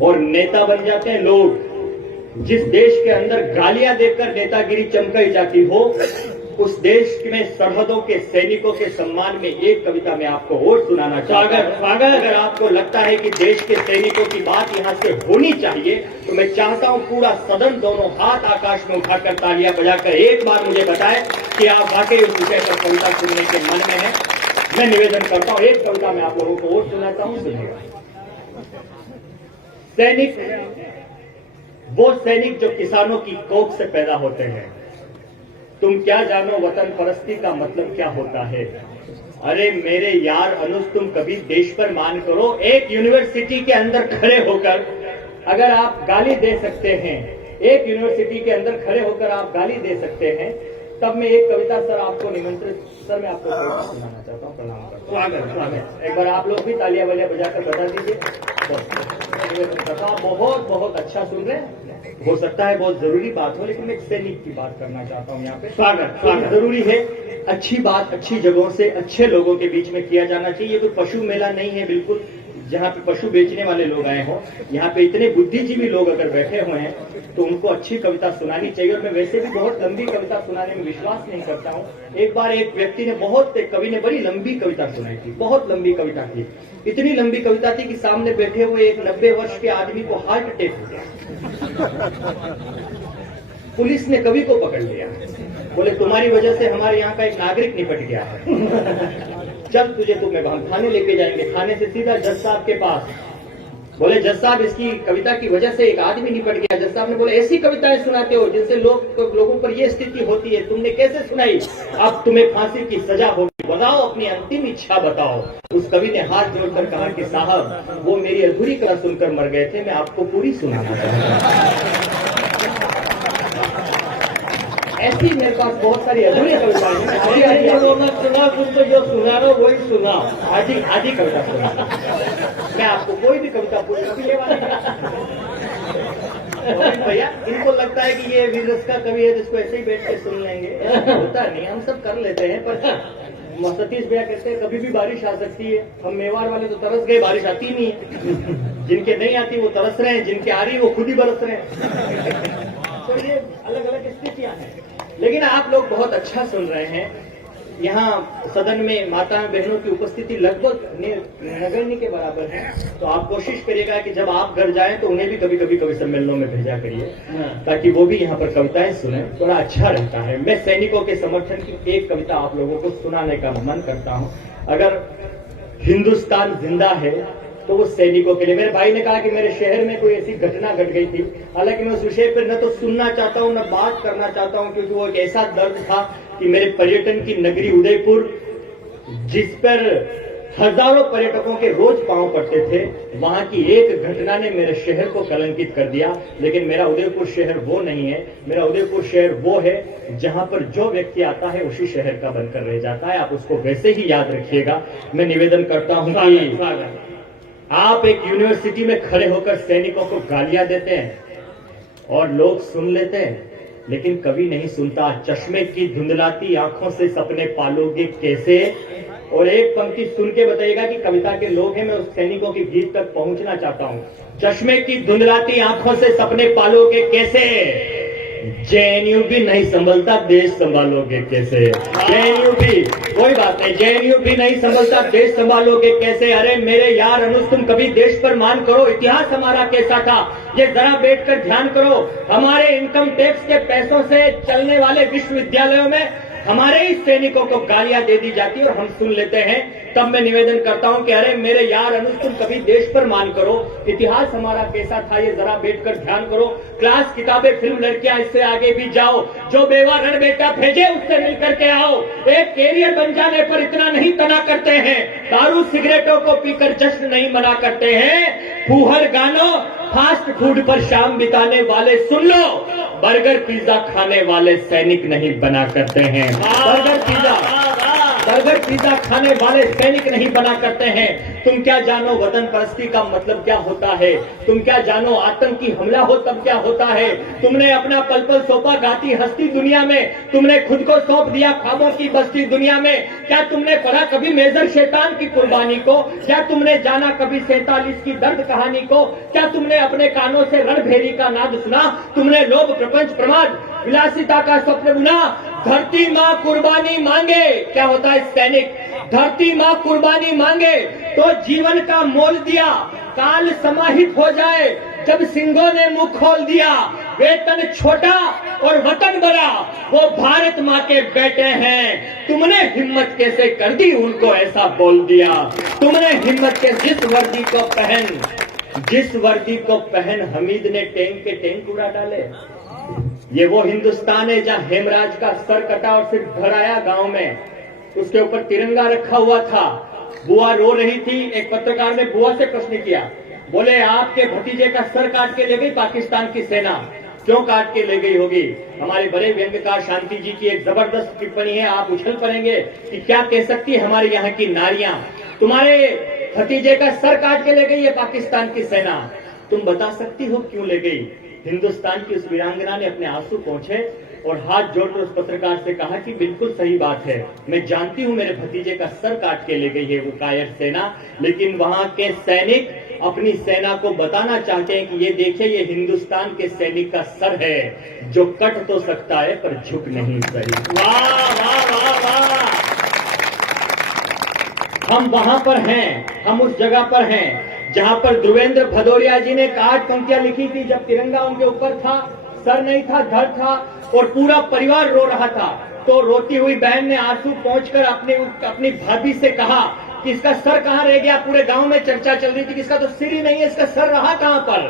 और नेता बन जाते हैं लोग। जिस देश के अंदर गालियां देकर नेतागिरी चमकाई जाती हो, उस देश में सरहदों के सैनिकों के सम्मान में एक कविता मैं आपको और सुनाना चाहूंगा। अगर आपको लगता है कि देश के सैनिकों की बात यहां से होनी चाहिए तो मैं चाहता हूं पूरा सदन दोनों हाथ आकाश में उठाकर तालियां बजाकर एक बार मुझे बताए कि आप वाकई उस विषय पर कविता सुनने के मन में है। मैं निवेदन करता हूं, एक कविता मैं आप लोगों को और सुनाता हूं, सुनिएगा। सैनिक, वो सैनिक जो किसानों की कोख से पैदा होते हैं। तुम क्या जानो वतन परस्ती का मतलब क्या होता है। अरे मेरे यार अनुज, तुम कभी देश पर मान करो। एक यूनिवर्सिटी के अंदर खड़े होकर अगर आप गाली दे सकते हैं, एक यूनिवर्सिटी के अंदर खड़े होकर आप गाली दे सकते हैं, तब मैं एक कविता सर आपको निमंत्रित, सर मैं आपको कविता सुनाना चाहता हूँ। प्रणाम करता हूँ। एक बार आप लोग भी तालियां वालियां बजाकर बता दीजिए। बहुत बहुत अच्छा सुन रहे हैं। हो सकता है बहुत जरूरी बात हो, लेकिन मैं सैनिक की बात करना चाहता हूँ यहाँ पे। स्वागत जरूरी है, अच्छी बात अच्छी जगहों से अच्छे लोगों के बीच में किया जाना चाहिए। ये कोई पशु मेला नहीं है, बिल्कुल जहाँ पे पशु बेचने वाले लोग आए हों, यहाँ पे इतने बुद्धिजीवी लोग अगर बैठे हुए हैं तो उनको अच्छी कविता सुनानी चाहिए। और मैं वैसे भी बहुत लंबी कविता सुनाने में विश्वास नहीं करता हूँ। एक बार एक व्यक्ति ने एक कवि ने बड़ी लंबी कविता सुनाई थी, बहुत लंबी कविता थी। इतनी लंबी कविता थी कि सामने बैठे हुए एक 90 वर्ष के आदमी को हार्ट अटैक हो गया। पुलिस ने कवि को पकड़ लिया, बोले तुम्हारी वजह से हमारे यहाँ का एक नागरिक निपट गया है, चल तुझे तुम्हें हम थाने लेके जाएंगे। थाने से सीधा जज साहब के पास। बोले जज साहब इसकी कविता की वजह से एक आदमी निपट गया। जज साहब ने बोले ऐसी कविताएं सुनाते हो जिनसे लोगों पर ये स्थिति होती है, तुमने कैसे सुनाई? अब तुम्हें फांसी की सजा होगी, बताओ अपनी अंतिम इच्छा बताओ। उस कवि ने हाथ जोड़कर कहा कि साहब वो मेरी अधूरी कविता सुनकर मर गए थे, मैं आपको पूरी सुनाना चाहता हूँ। ऐसी मेरे पास बहुत सारी अधूरी कविताएं हैं। सुना तुम तो जो सुना रहा वही सुना। आधी कविता सुना। मैं आपको कोई भी कविता पूरी कभी ले भैया, इनको लगता है कि ये वीररस का कवि है जिसको ऐसे ही बैठ के सुन लेंगे, होता नहीं, हम सब कर लेते हैं। पर सतीश भैया कहते हैं कभी भी बारिश आ सकती है। हम मेवाड़ वाले तो तरस गए, बारिश आती नहीं है। जिनके नहीं आती वो तरस रहे हैं, जिनके आ रही वो खुद ही बरस रहे हैं। तो ये अलग अलग स्थितियां हैं, लेकिन आप लोग बहुत अच्छा सुन रहे हैं। यहाँ सदन में माता बहनों की उपस्थिति लगभग नगण्य के बराबर है। तो आप कोशिश करिएगा कि जब आप घर जाएं तो उन्हें भी कभी कभी कवि सम्मेलनों में भेजा करिए, ताकि वो भी यहाँ पर कविताएं सुने, थोड़ा अच्छा रहता है। मैं सैनिकों के समर्थन की एक कविता आप लोगों को सुनाने का मन करता हूँ। अगर हिंदुस्तान जिंदा है तो वो सैनिकों के लिए। मेरे भाई ने कहा कि मेरे शहर में कोई ऐसी घटना घट गई थी, हालांकि मैं उस विषय पर न तो सुनना चाहता हूं न बात करना चाहता हूं, क्योंकि वो एक ऐसा दर्द था कि मेरे पर्यटन की नगरी उदयपुर, जिस पर हजारों पर्यटकों के रोज पांव पड़ते थे, वहां की एक घटना ने मेरे शहर को कलंकित कर दिया। लेकिन मेरा उदयपुर शहर वो नहीं है। मेरा उदयपुर शहर वो है जहां पर जो व्यक्ति आता है उसी शहर का बनकर रह जाता है। आप उसको वैसे ही याद रखिएगा। मैं निवेदन करता हूं कि आप एक यूनिवर्सिटी में खड़े होकर सैनिकों को गालियां देते हैं और लोग सुन लेते हैं, लेकिन कभी नहीं सुनता। चश्मे की धुंधलाती आंखों से सपने पालोगे कैसे? और एक पंक्ति सुन के बताइएगा कि कविता के लोग हैं। मैं उस सैनिकों के गीत तक पहुंचना चाहता हूं। चश्मे की धुंधलाती आंखों से सपने पालोगे कैसे? जेएनयू भी नहीं संभलता, देश संभालोगे कैसे? जेएनयू भी कोई बात नहीं, जेएनयू भी नहीं संभलता, देश संभालोगे कैसे? अरे मेरे यार अनुज, तुम कभी देश पर मान करो, इतिहास हमारा कैसा था ये जरा बैठकर ध्यान करो। हमारे इनकम टैक्स के पैसों से चलने वाले विश्वविद्यालयों में हमारे ही सैनिकों को गालियां दे दी जाती है और हम सुन लेते हैं। तब मैं निवेदन करता हूं कि अरे मेरे यार अनुज, तुम कभी देश पर मान करो, इतिहास हमारा कैसा था ये जरा बैठकर ध्यान करो। क्लास, किताबें, फिल्म, लड़कियां, इससे आगे भी जाओ। जो बेवा रण बेटा भेजे उससे मिलकर के आओ। एक कैरियर बन जाने पर इतना नहीं तना करते हैं, दारू सिगरेटों को पीकर जश्न नहीं मना करते हैं। फूहर गानों, फास्ट फूड पर शाम बिताने वाले सुन लो, बर्गर पिज्जा खाने वाले सैनिक नहीं बना करते हैं। बर्गर पिज्जा खाने वाले सैनिक नहीं बना करते हैं। तुम क्या जानो वतन परस्ती का मतलब क्या होता है? तुम क्या जानो आतंकी हमला हो तब क्या होता है? तुमने अपना पल पल सौंपा गाती हस्ती दुनिया में, तुमने खुद को सौंप दिया ख्वाबों की बस्ती दुनिया में। क्या तुमने पढ़ा कभी मेजर शैतान की कुर्बानी को? क्या तुमने जाना कभी 47 की दर्द कहानी को? क्या तुमने अपने कानों से रणभेरी का नाद सुना? तुमने लोभ, प्रपंच, प्रमाद, विलासिता का स्वप्न बुना? धरती माँ कुर्बानी मांगे, क्या होता है सैनिक? धरती माँ कुर्बानी मांगे तो जीवन का मोल दिया, काल समाहित हो जाए जब सिंहों ने मुंह खोल दिया। वेतन छोटा और वतन बड़ा, वो भारत माँ के बेटे हैं। तुमने हिम्मत कैसे कर दी उनको ऐसा बोल दिया? तुमने हिम्मत के जिस वर्दी को पहन हमीद ने टैंक के टैंक उड़ा डाले। ये वो हिंदुस्तान है जहां हेमराज का सर कटा और फिर भराया गांव में, उसके ऊपर तिरंगा रखा हुआ था। बुआ रो रही थी। एक पत्रकार ने बुआ से प्रश्न किया, बोले आपके भतीजे का सर काट के ले गई पाकिस्तान की सेना, क्यों काट के ले गई होगी? हमारे बड़े व्यंग्यकार शांति जी की एक जबरदस्त टिप्पणी है, आप उछल पड़ेंगे कि क्या कह सकती है हमारे यहाँ की नारियां, तुम्हारे भतीजे का सर काट के ले गई है पाकिस्तान की सेना, तुम बता सकती हो क्यों ले गई? हिंदुस्तान की उस वीरांगना ने अपने आंसू पोंछे और हाथ जोड़कर उस पत्रकार से कहा कि बिल्कुल सही बात है, मैं जानती हूं मेरे भतीजे का सर काट के ले गई है वो कायर सेना, लेकिन वहां के सैनिक अपनी सेना को बताना चाहते हैं कि ये देखिए ये हिंदुस्तान के सैनिक का सर है जो कट तो सकता है पर झुक नहीं सही। वाह वाह वाह वाह। हम वहां पर हैं, हम उस जगह पर हैं जहां पर ध्रुवेंद्र भदौरिया जी ने 8 पंक्तियां लिखी थी जब तिरंगा उनके ऊपर था, सर नहीं था, धड़ था और पूरा परिवार रो रहा था। तो रोती हुई बहन ने आंसू पहुंचकर अपनी भाभी से कहा कि इसका सर कहां रह गया। पूरे गांव में चर्चा चल रही थी कि इसका तो सिर ही नहीं है, इसका सर रहा कहां पर।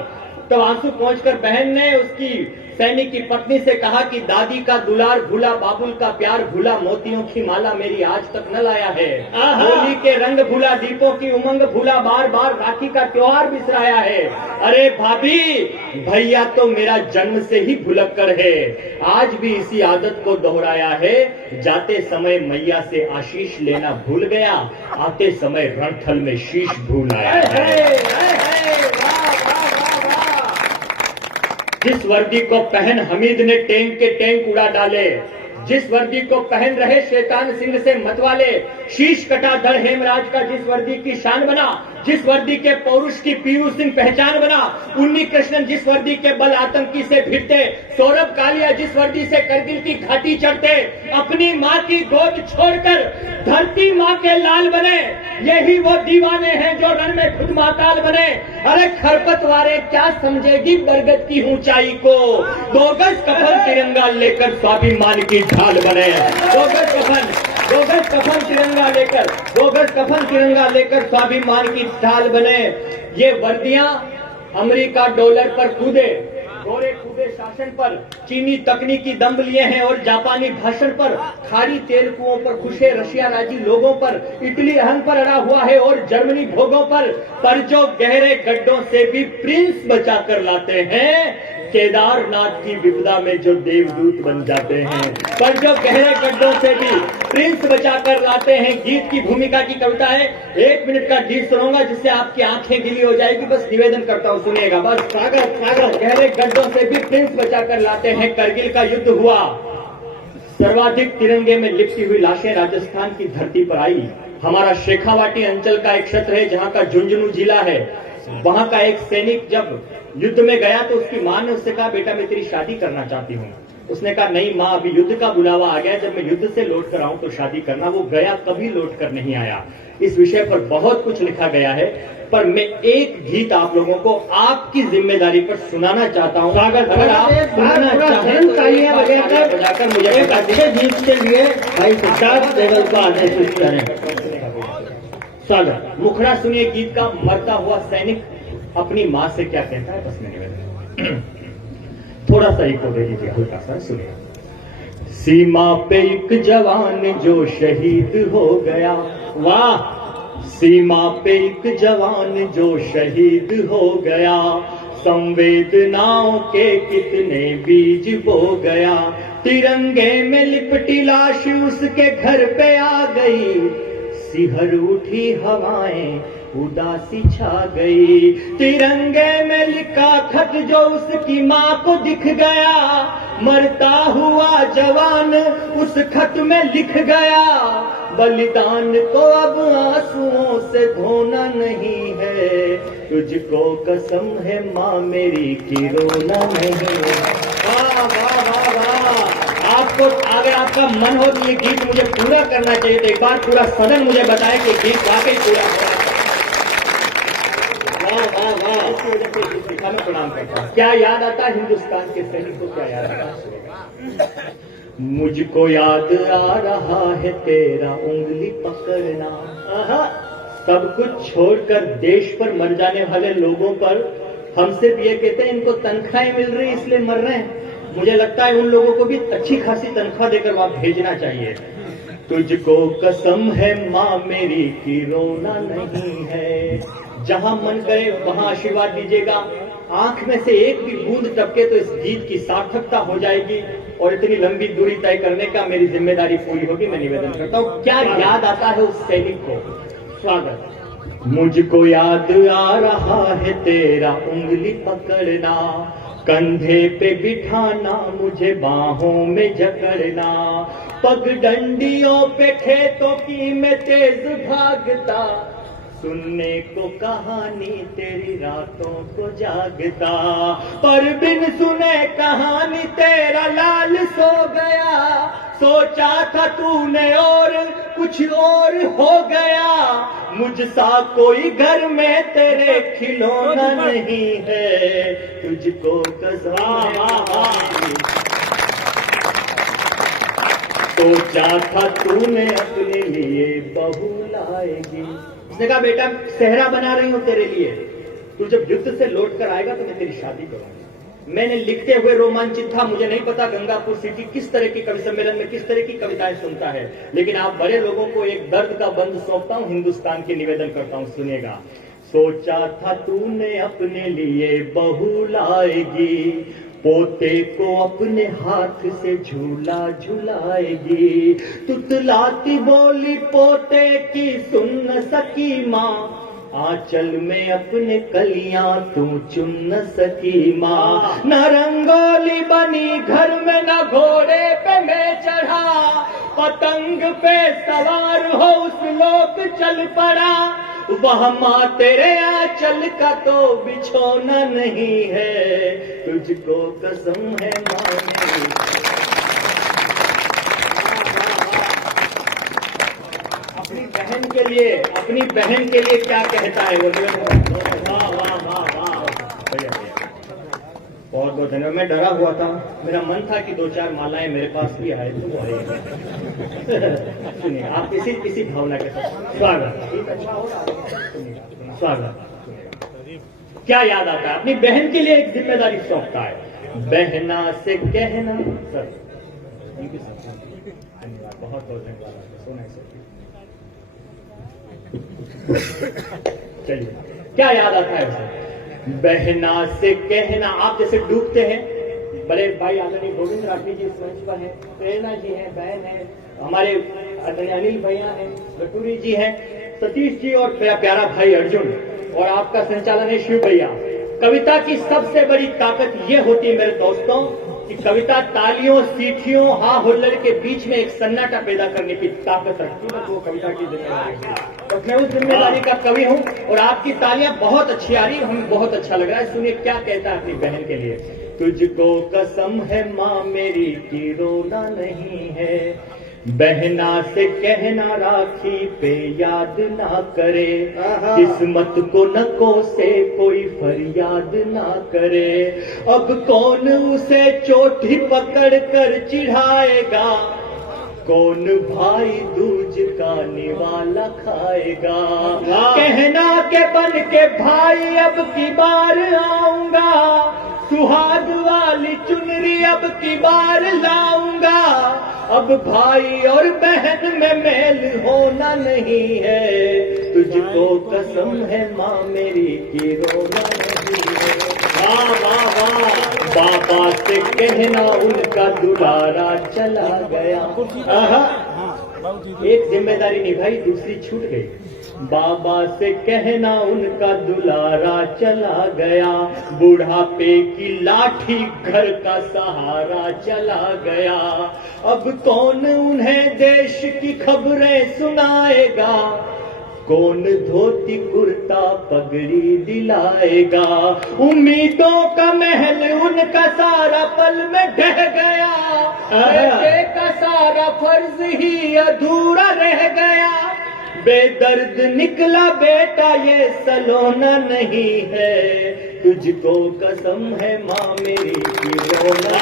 तो आंसू पहुंचकर बहन ने उसकी सैनिक की पत्नी से कहा कि दादी का दुलार भूला, बाबुल का प्यार भूला, मोतियों की माला मेरी आज तक न लाया है, होली के रंग भूला, दीपों की उमंग भूला, बार बार राखी का त्योहार बिसराया है। अरे भाभी, भैया तो मेरा जन्म से ही भुलक्कर है, आज भी इसी आदत को दोहराया है। जाते समय मैया से आशीष लेना भूल गया, आते समय रणथल में शीश भूल आया है। जिस वर्दी को पहन हमीद ने टैंक के टैंक उड़ा डाले, जिस वर्दी को पहन रहे शैतान सिंह से मतवाले, शीश कटा धड़ हेमराज का जिस वर्दी की शान बना, जिस वर्दी के पौरुष की पीयू सिंह पहचान बना, उन्नी कृष्णन जिस वर्दी के बल आतंकी से भिड़ते, सौरभ कालिया जिस वर्दी से करगिल की घाटी चढ़ते, अपनी माँ की गोद छोड़कर धरती माँ के लाल बने, यही वो दीवाने हैं जो रण में खुद माताल बने। अरे खरपतवारे क्या समझेगी बरगद की ऊंचाई को, 2 गज कफन तिरंगा लेकर स्वाभिमान की ढाल बने। 2 गज कफन तिरंगा लेकर, 2 गज कफन तिरंगा लेकर स्वाभिमान की ढाल बने। ये वर्दियां अमेरिका डॉलर पर कूदे, गोरे कूदे शासन पर, चीनी तकनीकी दम लिए हैं और जापानी भाषण पर, खाड़ी तेल कुओं पर खुशे रशिया राजी लोगों पर, इटली अहम पर अड़ा हुआ है और जर्मनी भोगों पर जो गहरे गड्ढों से भी प्रिंस बचा कर लाते हैं, केदारनाथ की विपदा में जो देवदूत बन जाते हैं, पर जो गहरे गड्ढों से भी प्रिंस बचा कर लाते हैं। गीत की भूमिका की कविता है, 1 मिनट का गीत सुनाऊंगा जिससे आपकी आंखें गीली हो जाएगी, बस निवेदन करता हूं सुनिएगा बस। सागर गहरे गड्ढों से भी प्रिंस बचा कर लाते हैं, करगिल का युद्ध हुआ, सर्वाधिक तिरंगे में लिपटी हुई लाशें राजस्थान की धरती पर आई। हमारा शेखावाटी अंचल का एक क्षेत्र है जहां का झुंझुनू जिला है, वहां का एक सैनिक जब युद्ध में गया तो उसकी मां ने उससे कहा बेटा मैं तेरी शादी करना चाहती हूँ। उसने कहा नहीं माँ, अभी युद्ध का बुलावा आ गया, जब मैं युद्ध से लौट कर आऊं तो शादी करना। वो गया, कभी लौट कर नहीं आया। इस विषय पर बहुत कुछ लिखा गया है, पर मैं एक गीत आप लोगों को आपकी जिम्मेदारी पर सुनाना चाहता हूँ। अगर आप सुनना चाहें तो तालियां बजाकर मुझे एक अच्छे गीत के लिए भाई प्रसाद देवल को आदेशित करें। स्वागत। मुखड़ा सुनिए गीत का, मरता हुआ सैनिक अपनी माँ से क्या कहता है, बस मैं निवेदन थोड़ा सा इको दे दीजिए, हल्का सा सुनिए। सीमा पे एक जवान जो शहीद हो गया, वाह। सीमा पे एक जवान जो शहीद हो गया, संवेदनाओं के कितने बीज बो गया, तिरंगे में लिपटी लाश उसके घर पे आ गई, सिहर उठी हवाएं उदासी छा गई, तिरंगे में लिखा खत जो उसकी माँ को दिख गया, मरता हुआ जवान उस खत में लिख गया, बलिदान को अब आंसुओं से धोना नहीं है, तुझको कसम है माँ मेरी की रोना नहीं। वाह वाह वाह वाह। आपको अगर आपका मन हो तो ये गीत मुझे पूरा करना चाहिए, तो एक बार पूरा सदन मुझे बताए कि गीत वाकई पूरा हो। प्रणाम करता हूं। क्या याद आता है हिंदुस्तान के सैनिक को, क्या याद आता है? मुझको याद आ रहा है तेरा उंगली पकड़ना, सब कुछ छोड़कर देश पर मर जाने वाले लोगों पर हम सिर्फ ये कहते हैं इनको तनख्वाहें मिल रही इसलिए मर रहे हैं। मुझे लगता है उन लोगों को भी अच्छी खासी तनख्वाह देकर वहां भेजना चाहिए। तुझको कसम है माँ मेरी की रोना नहीं है, जहां मन करे वहां आशीर्वाद दीजिएगा। आंख में से एक भी बूंद टपके तो इस गीत की सार्थकता हो जाएगी और इतनी लंबी दूरी तय करने का मेरी जिम्मेदारी पूरी होगी। मैं निवेदन करता हूँ, क्या याद आता है उस सैनिक को? स्वागत। मुझको याद आ रहा है तेरा उंगली पकड़ना, कंधे पे बिठाना, मुझे बाहों में जकड़ना, पग डंडियों पे खेतों की मैं तेज भागता, सुनने को कहानी तेरी रातों को जागता, पर बिन सुने कहानी तेरा लाल सो गया, सोचा था तूने और कुछ और हो गया, मुझसा कोई घर में तेरे खिलौना नहीं है, तुझको कसम सोचा था तूने अपने लिए बहू लाएगी। उसने कहा बेटा सेहरा बना रही हूं तेरे लिए, तू जब युद्ध से लौट कर आएगा तो मैं तेरी शादी करूंगी। मैंने लिखते हुए रोमांचित था, मुझे नहीं पता गंगापुर सिटी किस तरह की कवि सम्मेलन में किस तरह की कविताएं सुनता है, लेकिन आप बड़े लोगों को एक दर्द का बंद सौंपता हूं, हिंदुस्तान की निवेदन करता हूं, सुनिएगा। सोचा था तूने अपने लिए बहू लाएगी, पोते को अपने हाथ से झूला झुलाएगी, तुतलाती बोली पोते की सुन न सकी माँ, आंचल में अपने कलियां तू चुन न सकी माँ, न रंगोली बनी घर में न घोड़े पे मैं चढ़ा, पतंग पे सवार हो उस लोक चल पड़ा, वह माँ तेरे आंचल का तो बिछोना नहीं है, तुझको कसम है माँ मेरी। अपनी बहन के लिए क्या कहता है वो? वाह वाह वाह वाह, बहुत बहुत धन्यवाद। मैं डरा हुआ था, मेरा मन था कि 2-4 मालाएं मेरे पास भी आए तो वो आए। सुनिए आप किसी भावना के साथ स्वागत, स्वागत। क्या याद आता है? अपनी बहन के लिए एक जिम्मेदारी सौंपता है, बहना से कहना। सर थैंक यू सर, धन्यवाद, बहुत बहुत धन्यवाद। सोना सर चलिए, क्या याद आता है सर? बहना से कहना। आप जैसे डूबते हैं, बड़े भाई आदरणीय गोविंद राठी जी इस मंच पर हैं, प्रेरणा जी हैं, बहन है, हमारे आदरणीय अनिल भैया हैं, रटूरी जी हैं, सतीश जी और प्यारा भाई अर्जुन, और आपका संचालन है शिव भैया। कविता की सबसे बड़ी ताकत ये होती है मेरे दोस्तों कि कविता तालियों, सीटियों, हा हुल्लड़ के बीच में एक सन्नाटा पैदा करने की ताकत रखती है। वो कविता की जिम्मेदारी है, तो मैं उस जिम्मेदारी का कवि हूं, और आपकी तालियां बहुत अच्छी आ रही है, हमें बहुत अच्छा लग रहा है। सुनिए क्या कहता है अपनी बहन के लिए। तुझको कसम है माँ मेरी कि रोना नहीं है, बहना से कहना राखी पे याद ना करे, किस्मत को न कोसे कोई फरियाद ना करे, अब कौन उसे चोटी पकड़ कर चिढ़ाएगा, कौन भाई दूज का निवाला खाएगा, कहना के बन के भाई अब की बार आऊंगा, सुहाग वाली चुनरी अब की बार लाऊंगा, अब भाई और बहन में मेल होना नहीं है, तुझको कसम है माँ मेरी कि रोना नहीं है। वाह वाह वाह, बाबा से कहना उनका दुलारा चला गया। एक जिम्मेदारी निभाई, दूसरी छूट गई। बाबा से कहना उनका दुलारा चला गया, बुढ़ापे की लाठी घर का सहारा चला गया, अब कौन उन्हें देश की खबरें सुनाएगा, कौन धोती कुर्ता पगड़ी दिलाएगा, उम्मीदों का महल उनका सारा पल में ढह गया, बेटे का सारा फर्ज ही अधूरा रह गया, बेदर्द निकला बेटा ये सलोना नहीं है, तुझको कसम है माँ मेरी की रोना।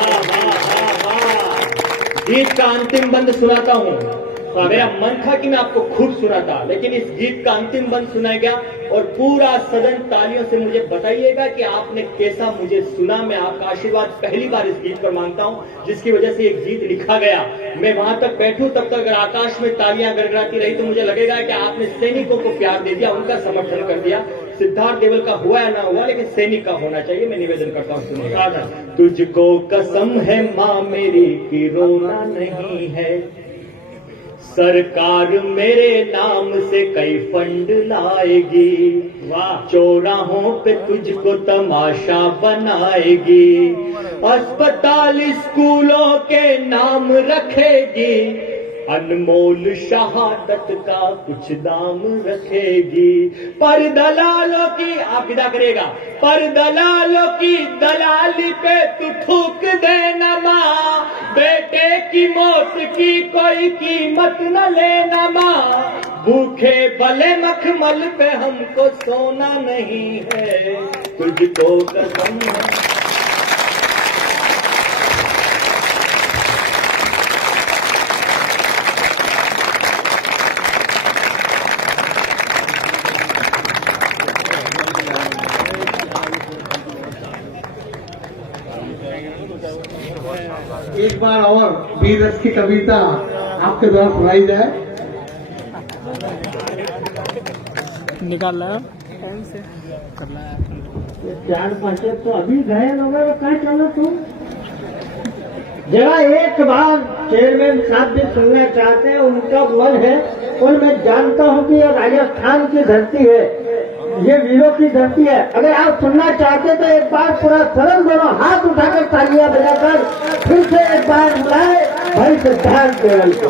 गीत का अंतिम बंद सुनाता हूँ। मेरा मन था कि मैं आपको खुद सुनाता, लेकिन इस गीत का अंतिम बंद सुनाया गया और पूरा सदन तालियों से मुझे बताइएगा कि आपने कैसा मुझे सुना। मैं आपका आशीर्वाद पहली बार इस गीत पर मांगता हूं, जिसकी वजह से एक गीत लिखा गया। मैं वहां तक बैठूं तब तक अगर आकाश में तालियां गड़गड़ाती रही तो मुझे लगेगा कि आपने सैनिकों को प्यार दे दिया, उनका समर्थन कर दिया। सिद्धार्थ देवल का हुआ या ना हुआ, लेकिन सैनिक का होना चाहिए। मैं निवेदन करता हूँ, सुनिएगा। तुझको कसम है माँ मेरी कि रोना नहीं है, सरकार मेरे नाम से कई फंड लाएगी, वाह, चौराहों पे तुझको तमाशा बनाएगी, अस्पताल स्कूलों के नाम रखेगी, अनमोल शहादत का कुछ दाम रखेगी, पर दलालों की, आप विदा करेगा, पर दलालों की दलाली पे तू थूक देना माँ, बेटे की मौत की कोई कीमत न लेना माँ, भूखे भले मखमल पे हमको सोना नहीं है, तुझको कसम है। एक बार और वीर रस की कविता आपके द्वारा सुनाई जाए। निकाल रहा चार पांचे तो अभी गए लोग, कहाँ चलो तुम? जरा एक बार चेयरमैन साहब भी सुनना चाहते हैं, उनका मन है, और मैं जानता हूँ कि ये राजस्थान की धरती है, ये वीरों की धरती है। अगर आप सुनना चाहते तो एक बार पूरा सरल दोनों हाथ उठाकर तालियां बजाकर फिर से एक बार बुलाए भाई सिद्धार्थ केवल को।